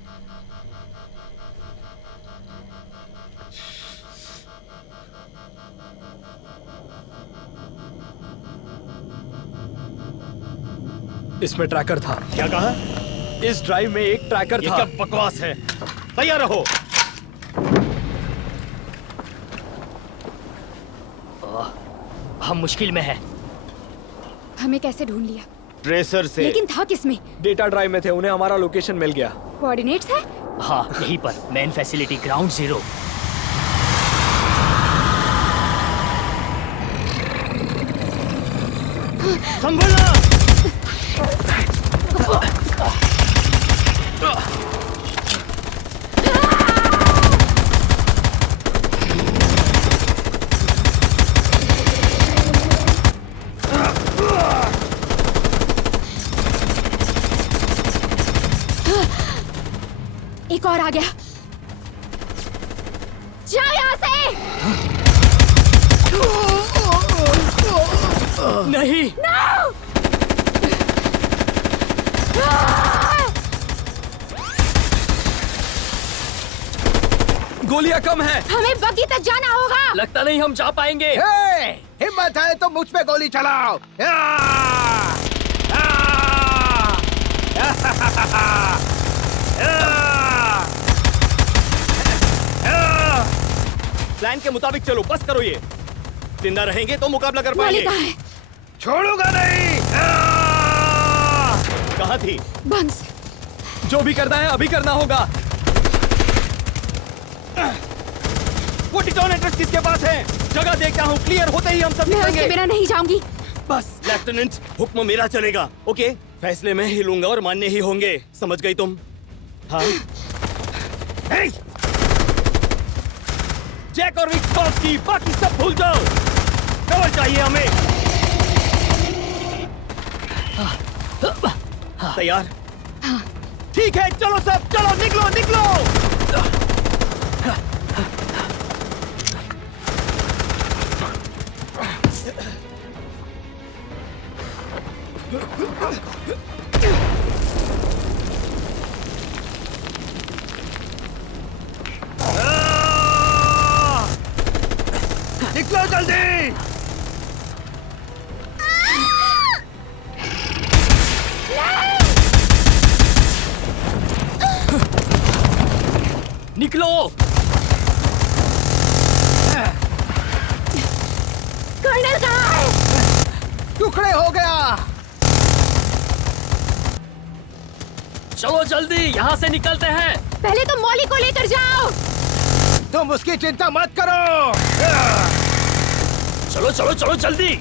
इसमें ट्रैकर था। क्या कहा? इस ड्राइव में एक ट्रैकर ये था। क्या बकवास है? तैयार रहो। हम मुश्किल में हैं। हमें कैसे ढूंढ लिया? ट्रेसर से। लेकिन था किसमें? डेटा ड्राइव में थे, उन्हें हमारा लोकेशन मिल गया। कोऑर्डिनेट्स है? हाँ, यहीं पर मेन फैसिलिटी ग्राउंड जीरो। संभलना! एक और आ गया। जाओ यहाँ से! नहीं। गोलियां कम है। हमें बग्गी तक जाना होगा। लगता नहीं हम जा पाएंगे। हिम्मत है तो मुझ पे गोली चलाओ। प्लान के मुताबिक चलो, बस करो। ये जिंदा रहेंगे तो मुकाबला कर गोली पाएंगे। कहाँ है? छोड़ूंगा नहीं। कहाँ थी? बंस। जो भी करना है अभी करना होगा। वो डिटोनेटर्स किसके पास है? जगह देखता हूँ, क्लियर होते ही हम सब मैं उसके निकलेंगे। बिना नहीं जाऊंगी। बस लेफ्टिनेंट, हुक्म मेरा चलेगा। ओके, फैसले मैं ही लूंगा और मानने ही होंगे। समझ गई तुम? हाँ। हे! जैक और विक्सकॉव्स्की, बाकी सब भूल जाओ। कवर चाहिए हमें। तैयार? ठीक है, चलो सब, चलो निकलो निकलो। निकलो जल्दी। निकलो। कर्नल कहाँ है? टुकड़े हो गया। चलो जल्दी, यहाँ से निकलते हैं। पहले तो मौली को लेकर जाओ। तुम उसकी चिंता मत करो। चलो चलो चलो जल्दी।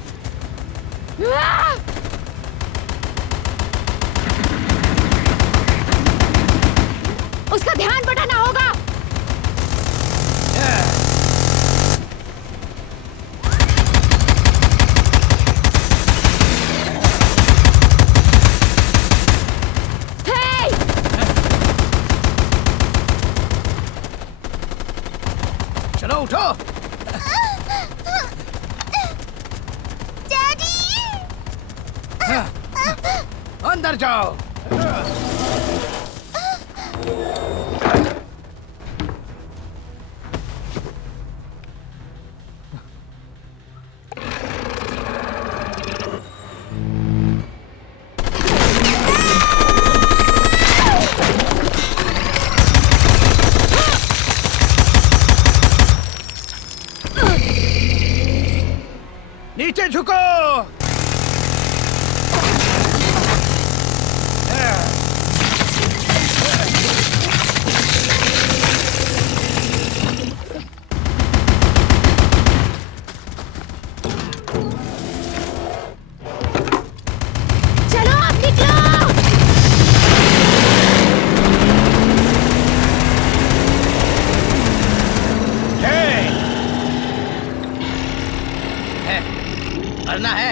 उसका ध्यान बटाना होगा। चलो उठो। अंदर जाओ। नीचे झुको। चलो अब निकलो। करना है।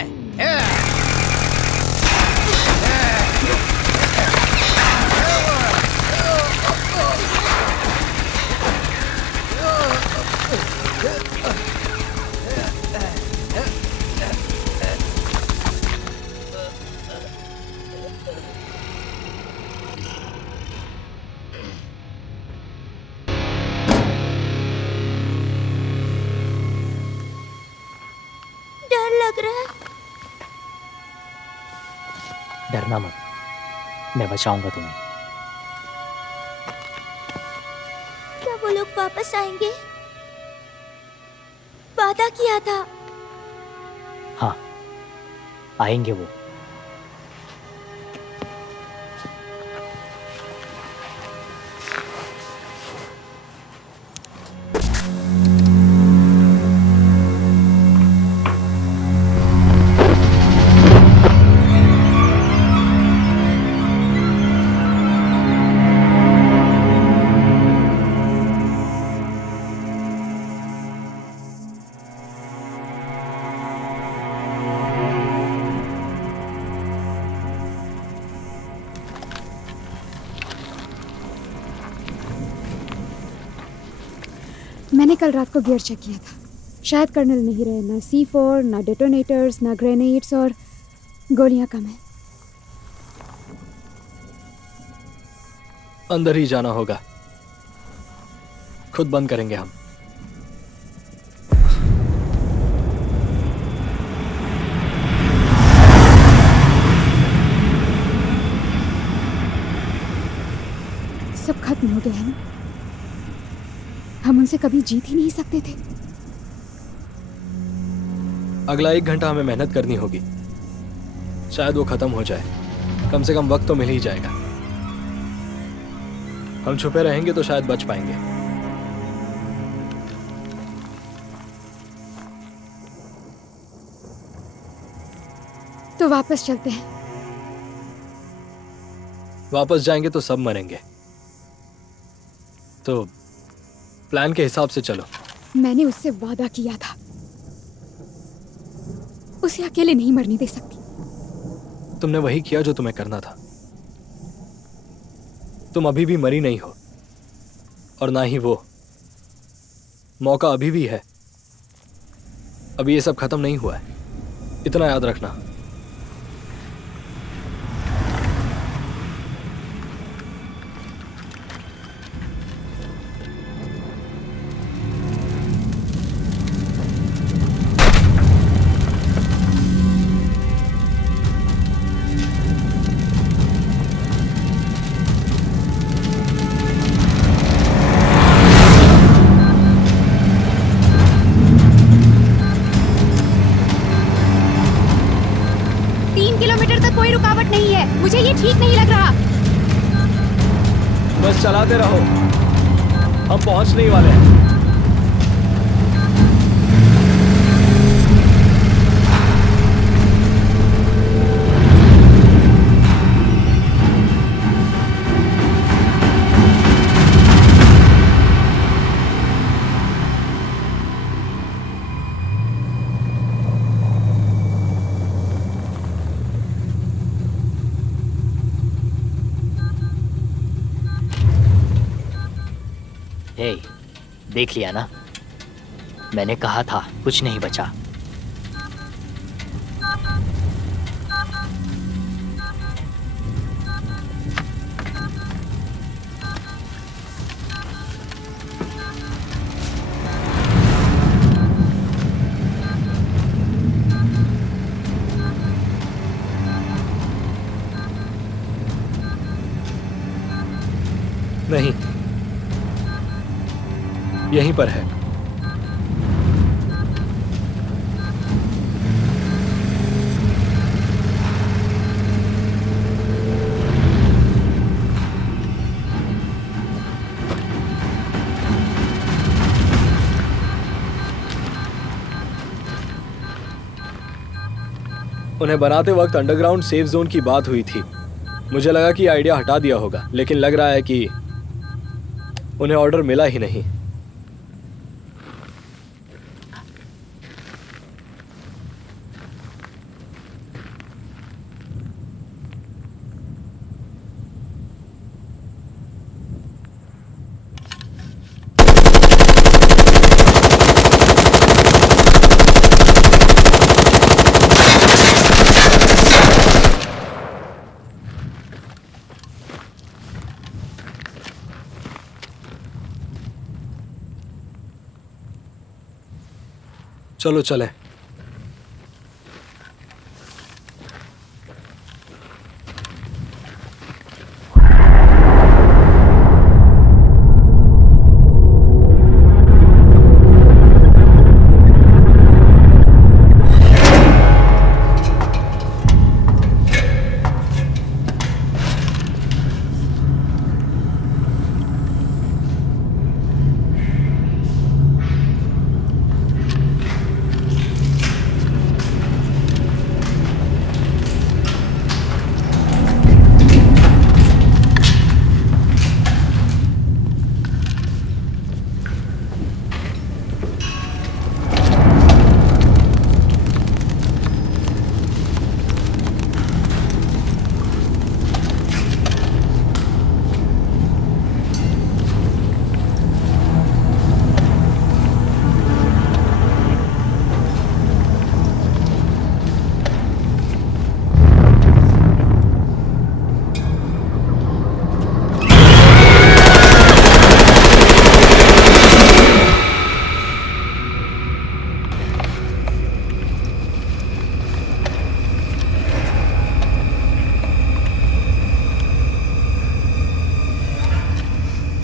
डर लग रहा है। डरना मत, मैं बचाऊंगा तुम्हें। क्या वो लोग वापस आएंगे? वादा किया था। हाँ, आएंगे वो। मैंने कल रात को गियर चेक किया था। शायद कर्नल नहीं रहे, ना C4, ना डेटोनेटर्स, ना ग्रेनेड्स, और गोलियां कम है। अंदर ही जाना होगा, खुद बंद करेंगे हम। सब खत्म हो गया है ना? हम उनसे कभी जीत ही नहीं सकते थे। अगला 1 घंटा हमें मेहनत करनी होगी, शायद वो खत्म हो जाए। कम से कम वक्त तो मिल ही जाएगा। हम छुपे रहेंगे तो शायद बच पाएंगे। तो वापस चलते हैं। वापस जाएंगे तो सब मरेंगे, तो प्लान के हिसाब से चलो। मैंने उससे वादा किया था, उसे अकेले नहीं मरने दे सकती। तुमने वही किया जो तुम्हें करना था। तुम अभी भी मरी नहीं हो, और ना ही वो। मौका अभी भी है, अभी ये सब खत्म नहीं हुआ है, इतना याद रखना। मुझे ये ठीक नहीं लग रहा। बस चलाते रहो, हम पहुंचने ही वाले हैं। हे, देख लिया ना, मैंने कहा था कुछ नहीं बचा। यहीं पर है। उन्हें बनाते वक्त अंडरग्राउंड सेफ जोन की बात हुई थी। मुझे लगा कि आइडिया हटा दिया होगा, लेकिन लग रहा है कि उन्हें ऑर्डर मिला ही नहीं। चलो चले।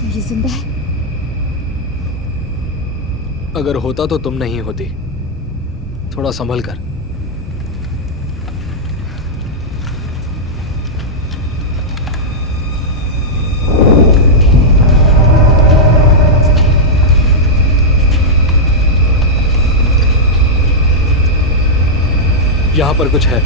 ये जिंदा है? अगर होता तो तुम नहीं होती। थोड़ा संभल कर। यहां पर कुछ है।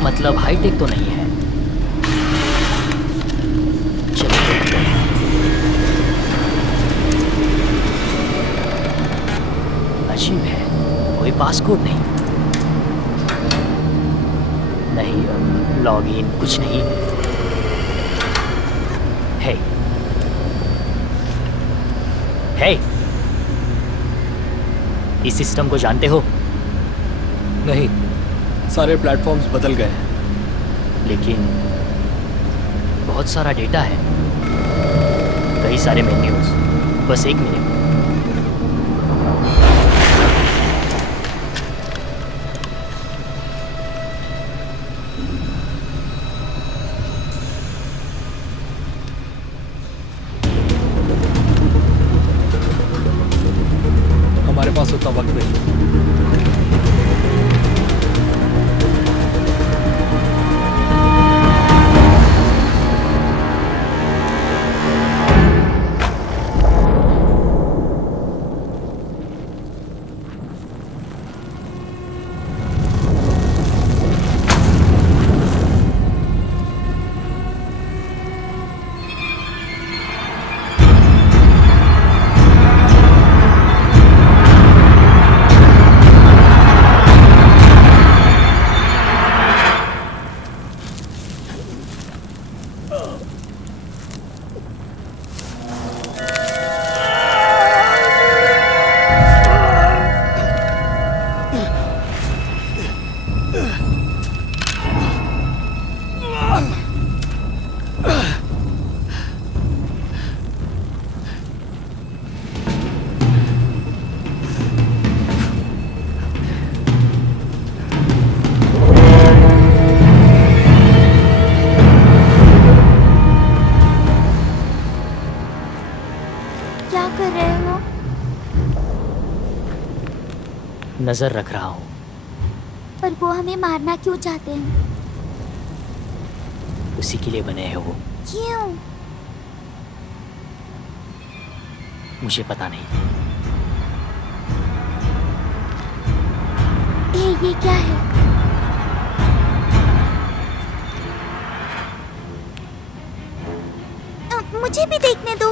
मतलब हाईटेक तो नहीं है। चलो देखते हैं। अजीब है, कोई पासकोड नहीं, लॉगिन कुछ नहीं। हे हे, इस सिस्टम को जानते हो? नहीं, सारे प्लेटफॉर्म्स बदल गए हैं। लेकिन बहुत सारा डेटा है, कई सारे मेन्यूज। बस एक मिनट। हमारे पास उतना वक्त नहीं। क्या कर रहे हो? नजर रख रहा हूँ। पर वो हमें मारना क्यों चाहते हैं? उसी के लिए बने हैं वो। क्यों? मुझे पता नहीं। ये क्या है? मुझे भी देखने दो।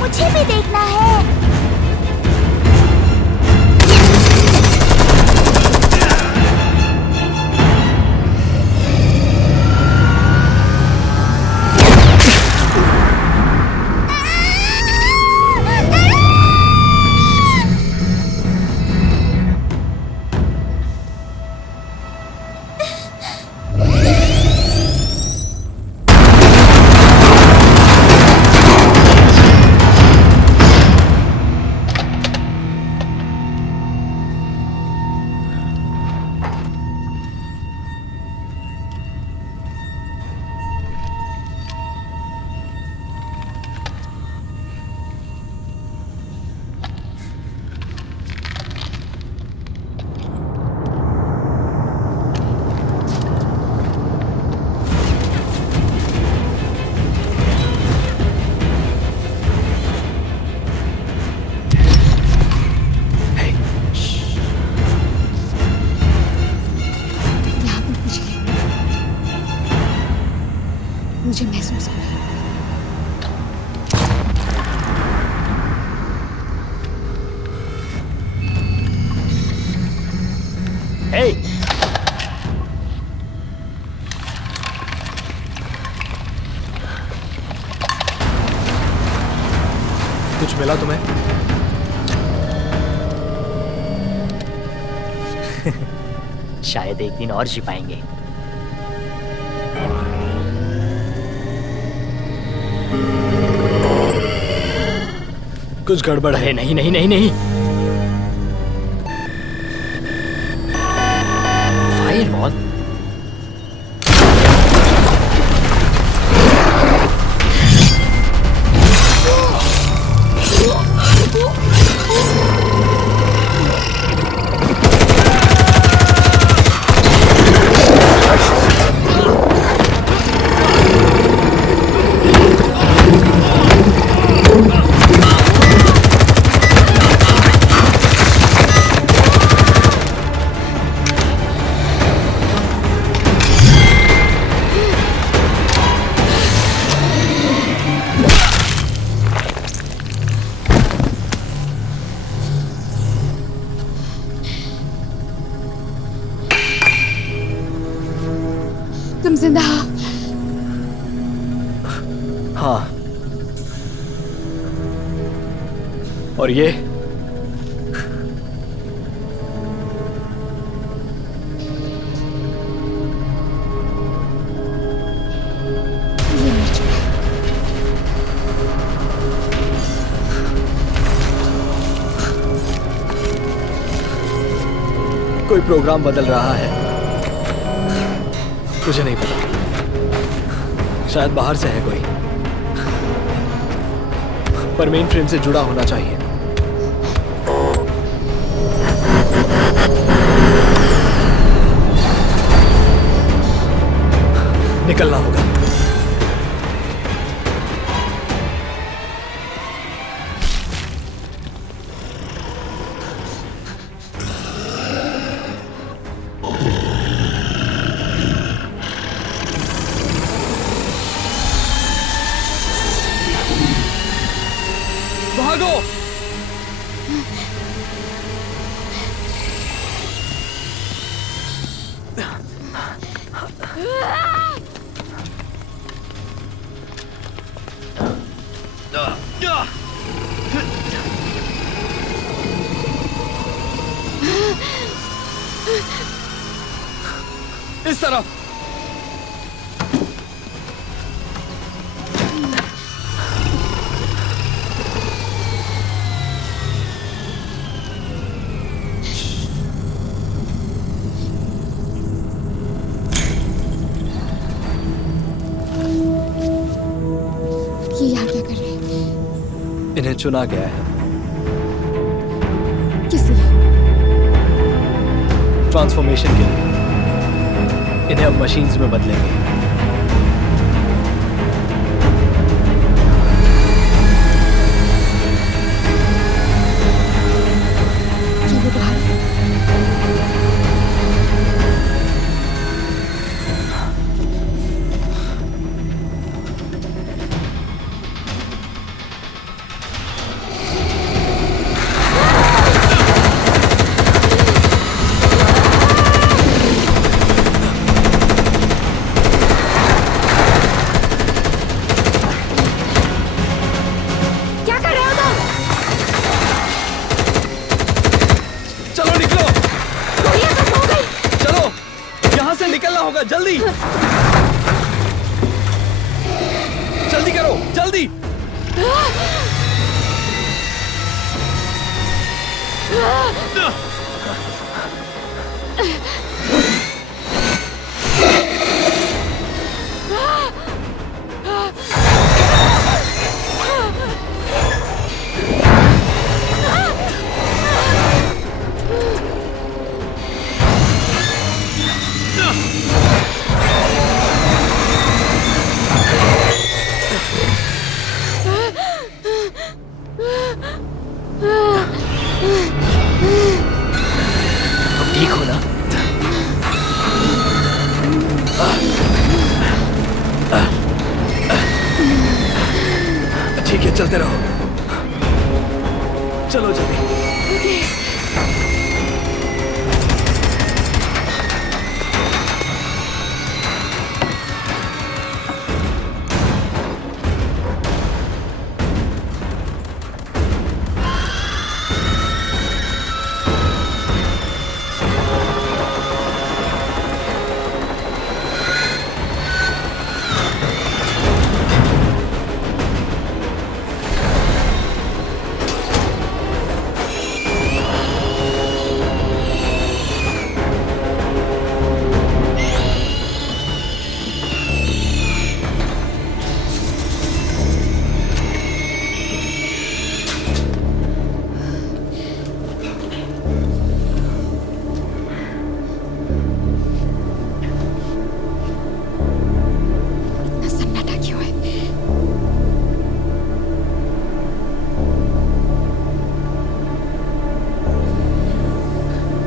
मुझे भी देखना है। मुझे महसूस हो रहा है। Hey! कुछ मिला तुम्हें? शायद एक दिन और जी पाएंगे। कुछ गड़बड़ है। नहीं नहीं नहीं नहीं। फायरवॉल। तुम जिंदा हो? हाँ। और ये मर चुका है। कोई प्रोग्राम बदल रहा है। मुझे नहीं पता, शायद बाहर से है कोई, पर मेन फ्रेम से जुड़ा होना चाहिए। निकलना होगा। भागो! इस तरफ। इन्हें चुना गया है किस लिए? ट्रांसफॉर्मेशन के लिए। इन्हें अब मशीन्स में बदलेंगे। कि वो बाहर है? क्या कर रहे हो तुम? चलो निकलो, गोलियां खत्म हो गई। चलो यहाँ से निकलना होगा, जल्दी जल्दी करो, जल्दी। तुम ठीक हो ना? ठीक है, चलते रहो। चलो जल्दी। इतना सन्नाटा क्यों है?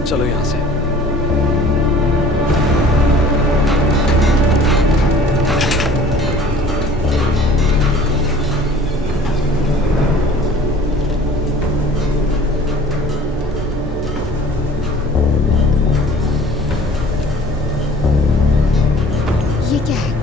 चलो यहाँ से। ये क्या है?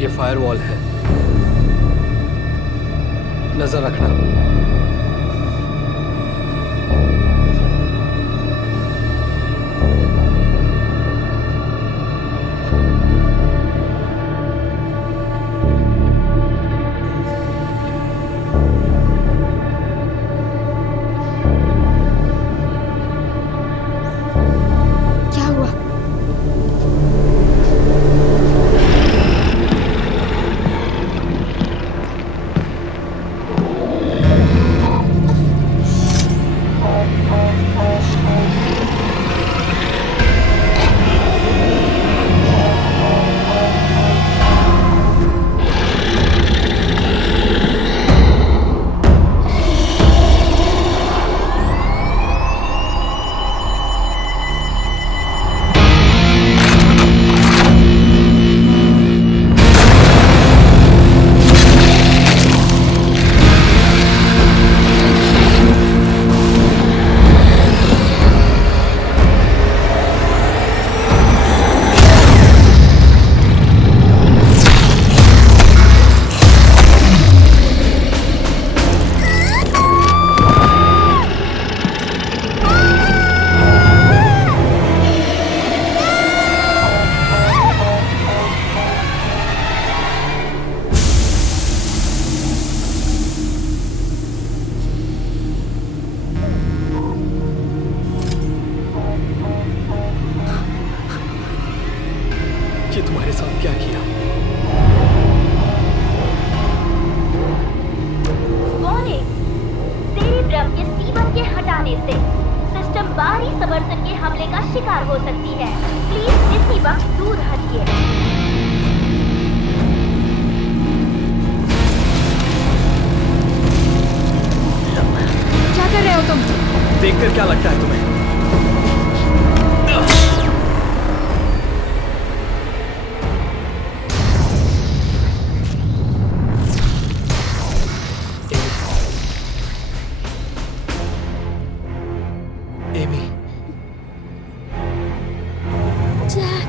ये फायरवॉल है, नजर रखना। क्या हुआ? देखकर क्या लगता है तुम्हें? एमी, जैक,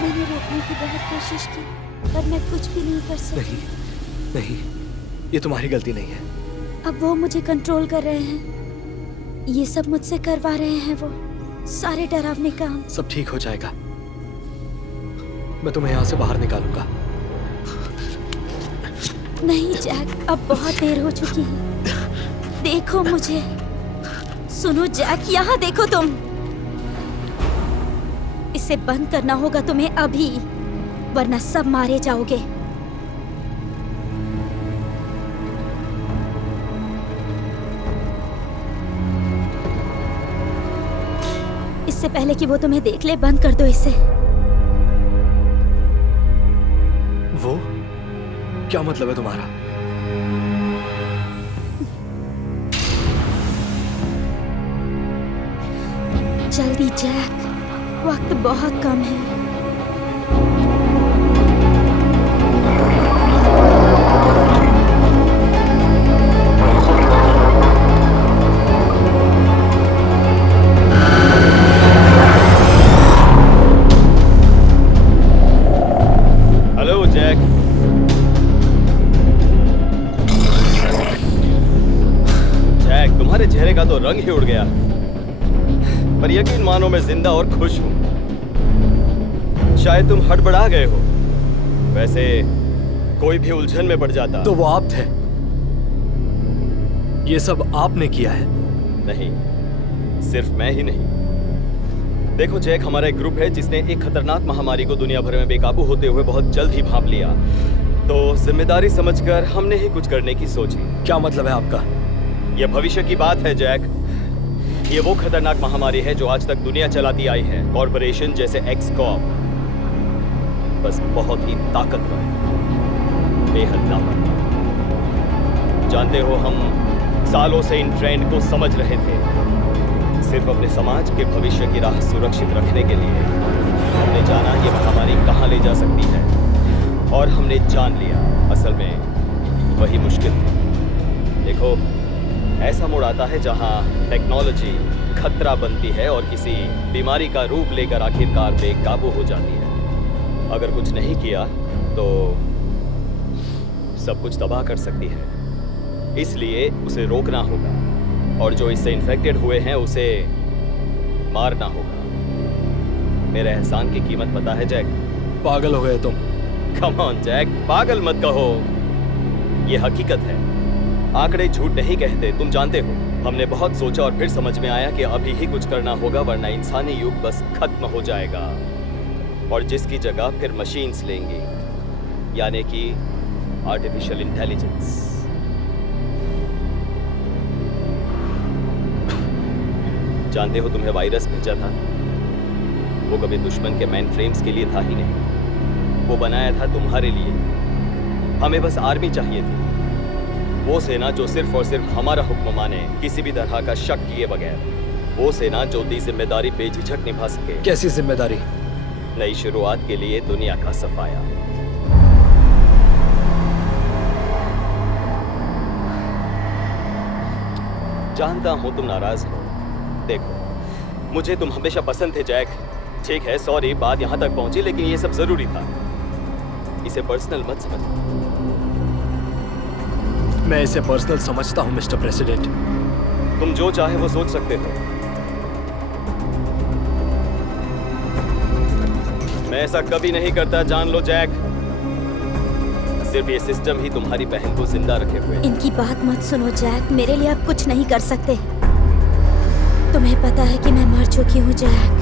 मैंने रोकने की बहुत कोशिश की, पर मैं कुछ भी नहीं कर सकती। नहीं, नहीं, ये तुम्हारी गलती नहीं है। अब वो मुझे कंट्रोल कर रहे हैं। ये सब मुझसे करवा रहे हैं वो सारे डरावने काम। सब ठीक हो जाएगा। मैं तुम्हें यहाँ से बाहर निकालूंगा। नहीं जैक, अब बहुत देर हो चुकी है। देखो मुझे, सुनो जैक, यहाँ देखो तुम। इसे बंद करना होगा तुम्हें अभी, वरना सब मारे जाओगे। इससे पहले कि वो तुम्हें देख ले, बंद कर दो इसे। वो क्या मतलब है तुम्हारा? जल्दी जैक, वक्त बहुत कम है। Hello Jack. जैक, तुम्हारे चेहरे का तो रंग ही उड़ गया, पर यकीन मानो मैं जिंदा और खुश हूं। शायद तुम हड़बड़ा गए हो। वैसे कोई भी उलझन में पड़ जाता। तो वो आप थे? ये सब आपने किया है? नहीं, सिर्फ मैं ही नहीं। देखो जैक, हमारा एक ग्रुप है जिसने एक खतरनाक महामारी को दुनिया भर में बेकाबू होते हुए बहुत जल्द ही भांप लिया। तो जिम्मेदारी समझकर हमने ही कुछ करने की सोची। क्या मतलब है आपका? यह भविष्य की बात है जैक। ये वो खतरनाक महामारी है जो आज तक दुनिया चलाती आई है। कॉर्पोरेशन जैसे एक्सकॉर्प, बस बहुत ही ताकतवर, बेहद लापरवाह। जानते हो, हम सालों से इन ट्रेंड को समझ रहे थे, सिर्फ अपने समाज के भविष्य की राह सुरक्षित रखने के लिए। हमने जाना ये महामारी कहाँ ले जा सकती है, और हमने जान लिया। असल में वही मुश्किल थी। देखो, ऐसा मोड़ आता है जहां टेक्नोलॉजी खतरा बनती है और किसी बीमारी का रूप लेकर आखिरकार बेकाबू हो जाती है। अगर कुछ नहीं किया तो सब कुछ तबाह कर सकती है। इसलिए उसे रोकना होगा, और जो इससे इन्फेक्टेड हुए हैं उसे मारना होगा। मेरे एहसान की कीमत पता है जैक? पागल हो गए तुम। कम ऑन जैक, पागल मत कहो, ये हकीकत है। आंकड़े झूठ नहीं कहते, तुम जानते हो। हमने बहुत सोचा और फिर समझ में आया कि अभी ही कुछ करना होगा, वरना इंसानी युग बस खत्म हो जाएगा, और जिसकी जगह फिर मशीन्स लेंगी, यानी कि आर्टिफिशियल इंटेलिजेंस। जानते हो, तुम्हें वायरस भेजा था, वो कभी दुश्मन के मेन फ्रेम्स के लिए था ही नहीं। वो बनाया था तुम्हारे लिए। हमें बस आर्मी चाहिए थी, वो सेना जो सिर्फ और सिर्फ हमारा हुक्म माने, किसी भी तरह का शक किए बगैर। वो सेना जो दी जिम्मेदारी बेझिझक निभा सके। कैसी जिम्मेदारी? नई शुरुआत के लिए दुनिया का सफाया। जानता हूं तुम नाराज हो। देखो, मुझे तुम हमेशा पसंद थे जैक। ठीक है, सॉरी बात यहां तक पहुंची, लेकिन ये सब जरूरी था। इसे पर्सनल मत समझो। मैं इसे पर्सनल समझता हूं मिस्टर प्रेसिडेंट। तुम जो चाहे वो सोच सकते हो। मैं ऐसा कभी नहीं करता, जान लो जैक। सिर्फ ये सिस्टम ही तुम्हारी बहन को जिंदा रखे हुए। इनकी बात मत सुनो जैक, मेरे लिए आप कुछ नहीं कर सकते। तुम्हें पता है कि मैं मर चुकी हूँ जैक,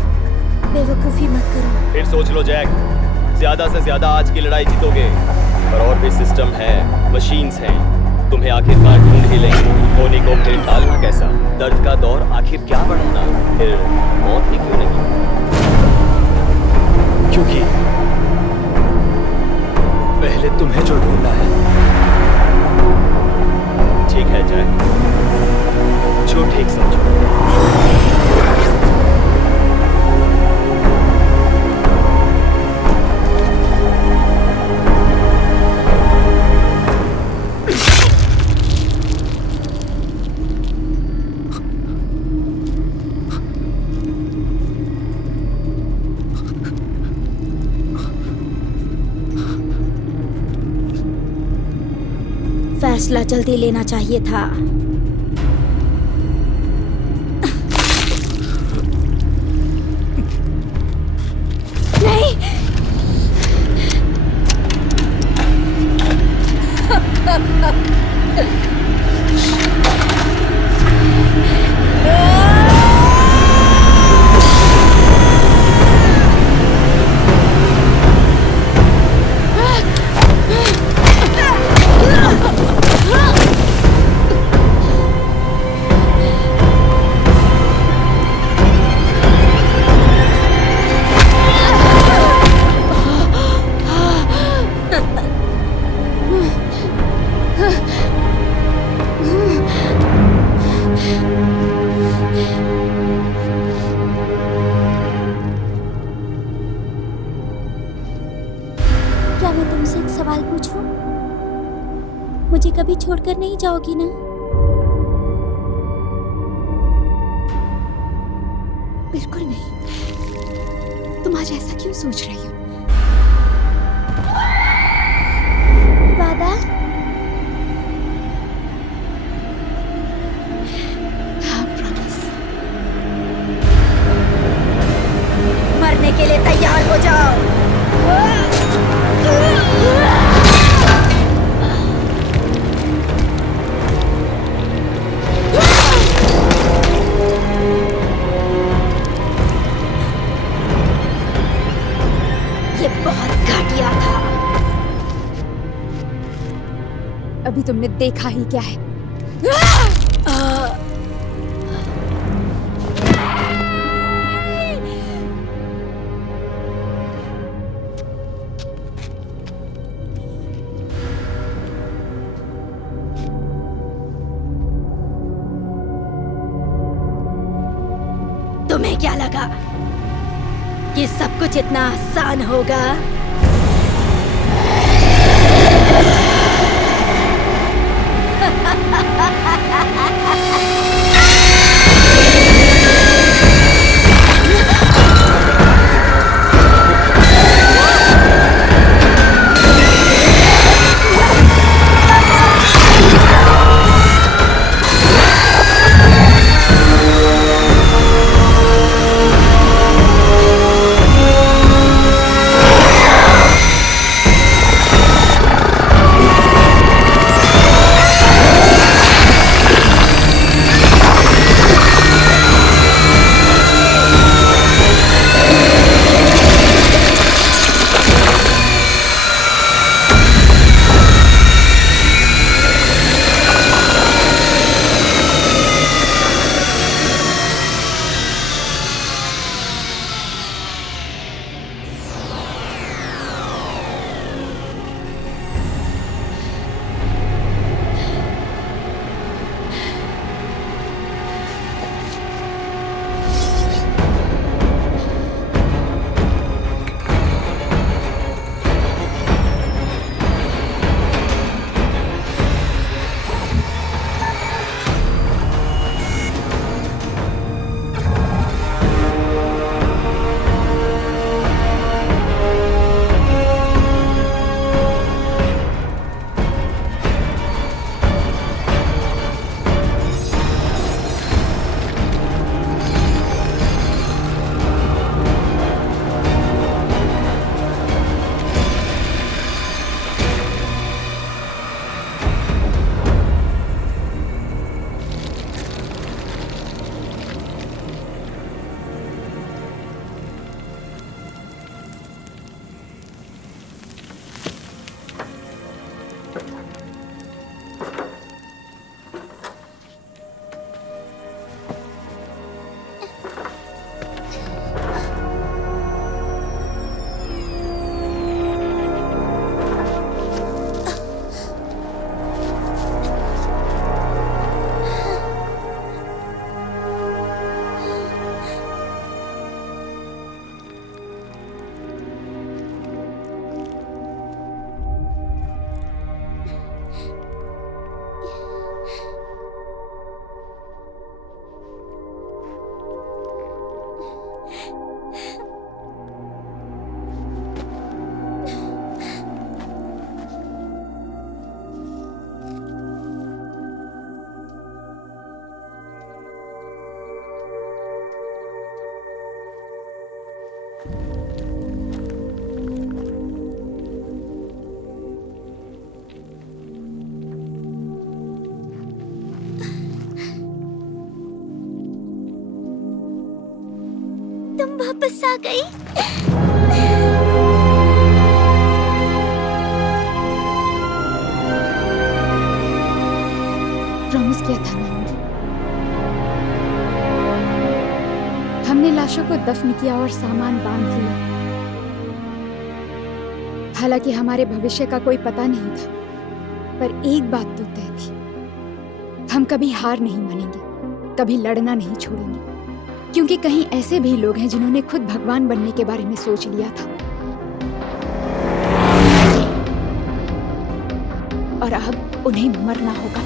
बेवकूफी मत करो। फिर सोच लो जैक, ज्यादा से ज्यादा आज की लड़ाई जीतोगे, पर और भी सिस्टम है, मशीन्स हैं, तुम्हें आखिरकार ढूंढ ही लेंगे। होने को फिर टालना कैसा? दर्द का दौर आखिर क्या बढ़ाना, फिर मौत ही क्यों नहीं? क्योंकि पहले तुम्हें जो ढूंढना है। ठीक है जैक, जो ठीक समझो। फैसला जल्दी लेना चाहिए था। नहीं। क्या मैं तुमसे एक सवाल पूछूं? मुझे कभी छोड़कर नहीं जाओगी ना? बिल्कुल नहीं। तुम आज ऐसा क्यों सोच रही हो? वादा? हाँ, प्रॉमिस। मरने के लिए तैयार हो जाओ। ये बहुत घटिया था। अभी तुमने देखा ही क्या है। तुम्हें क्या लगा कि सब कुछ इतना आसान होगा? वापस आ गई। प्रॉमिस किया था ना आऊंगी। हमने लाशों को दफन किया और सामान बांध लिया। हालांकि हमारे भविष्य का कोई पता नहीं था, पर एक बात तो तय थी, हम कभी हार नहीं मानेंगे, कभी लड़ना नहीं छोड़ेंगे, क्योंकि कहीं ऐसे भी लोग हैं जिन्होंने खुद भगवान बनने के बारे में सोच लिया था और अब उन्हें मरना होगा।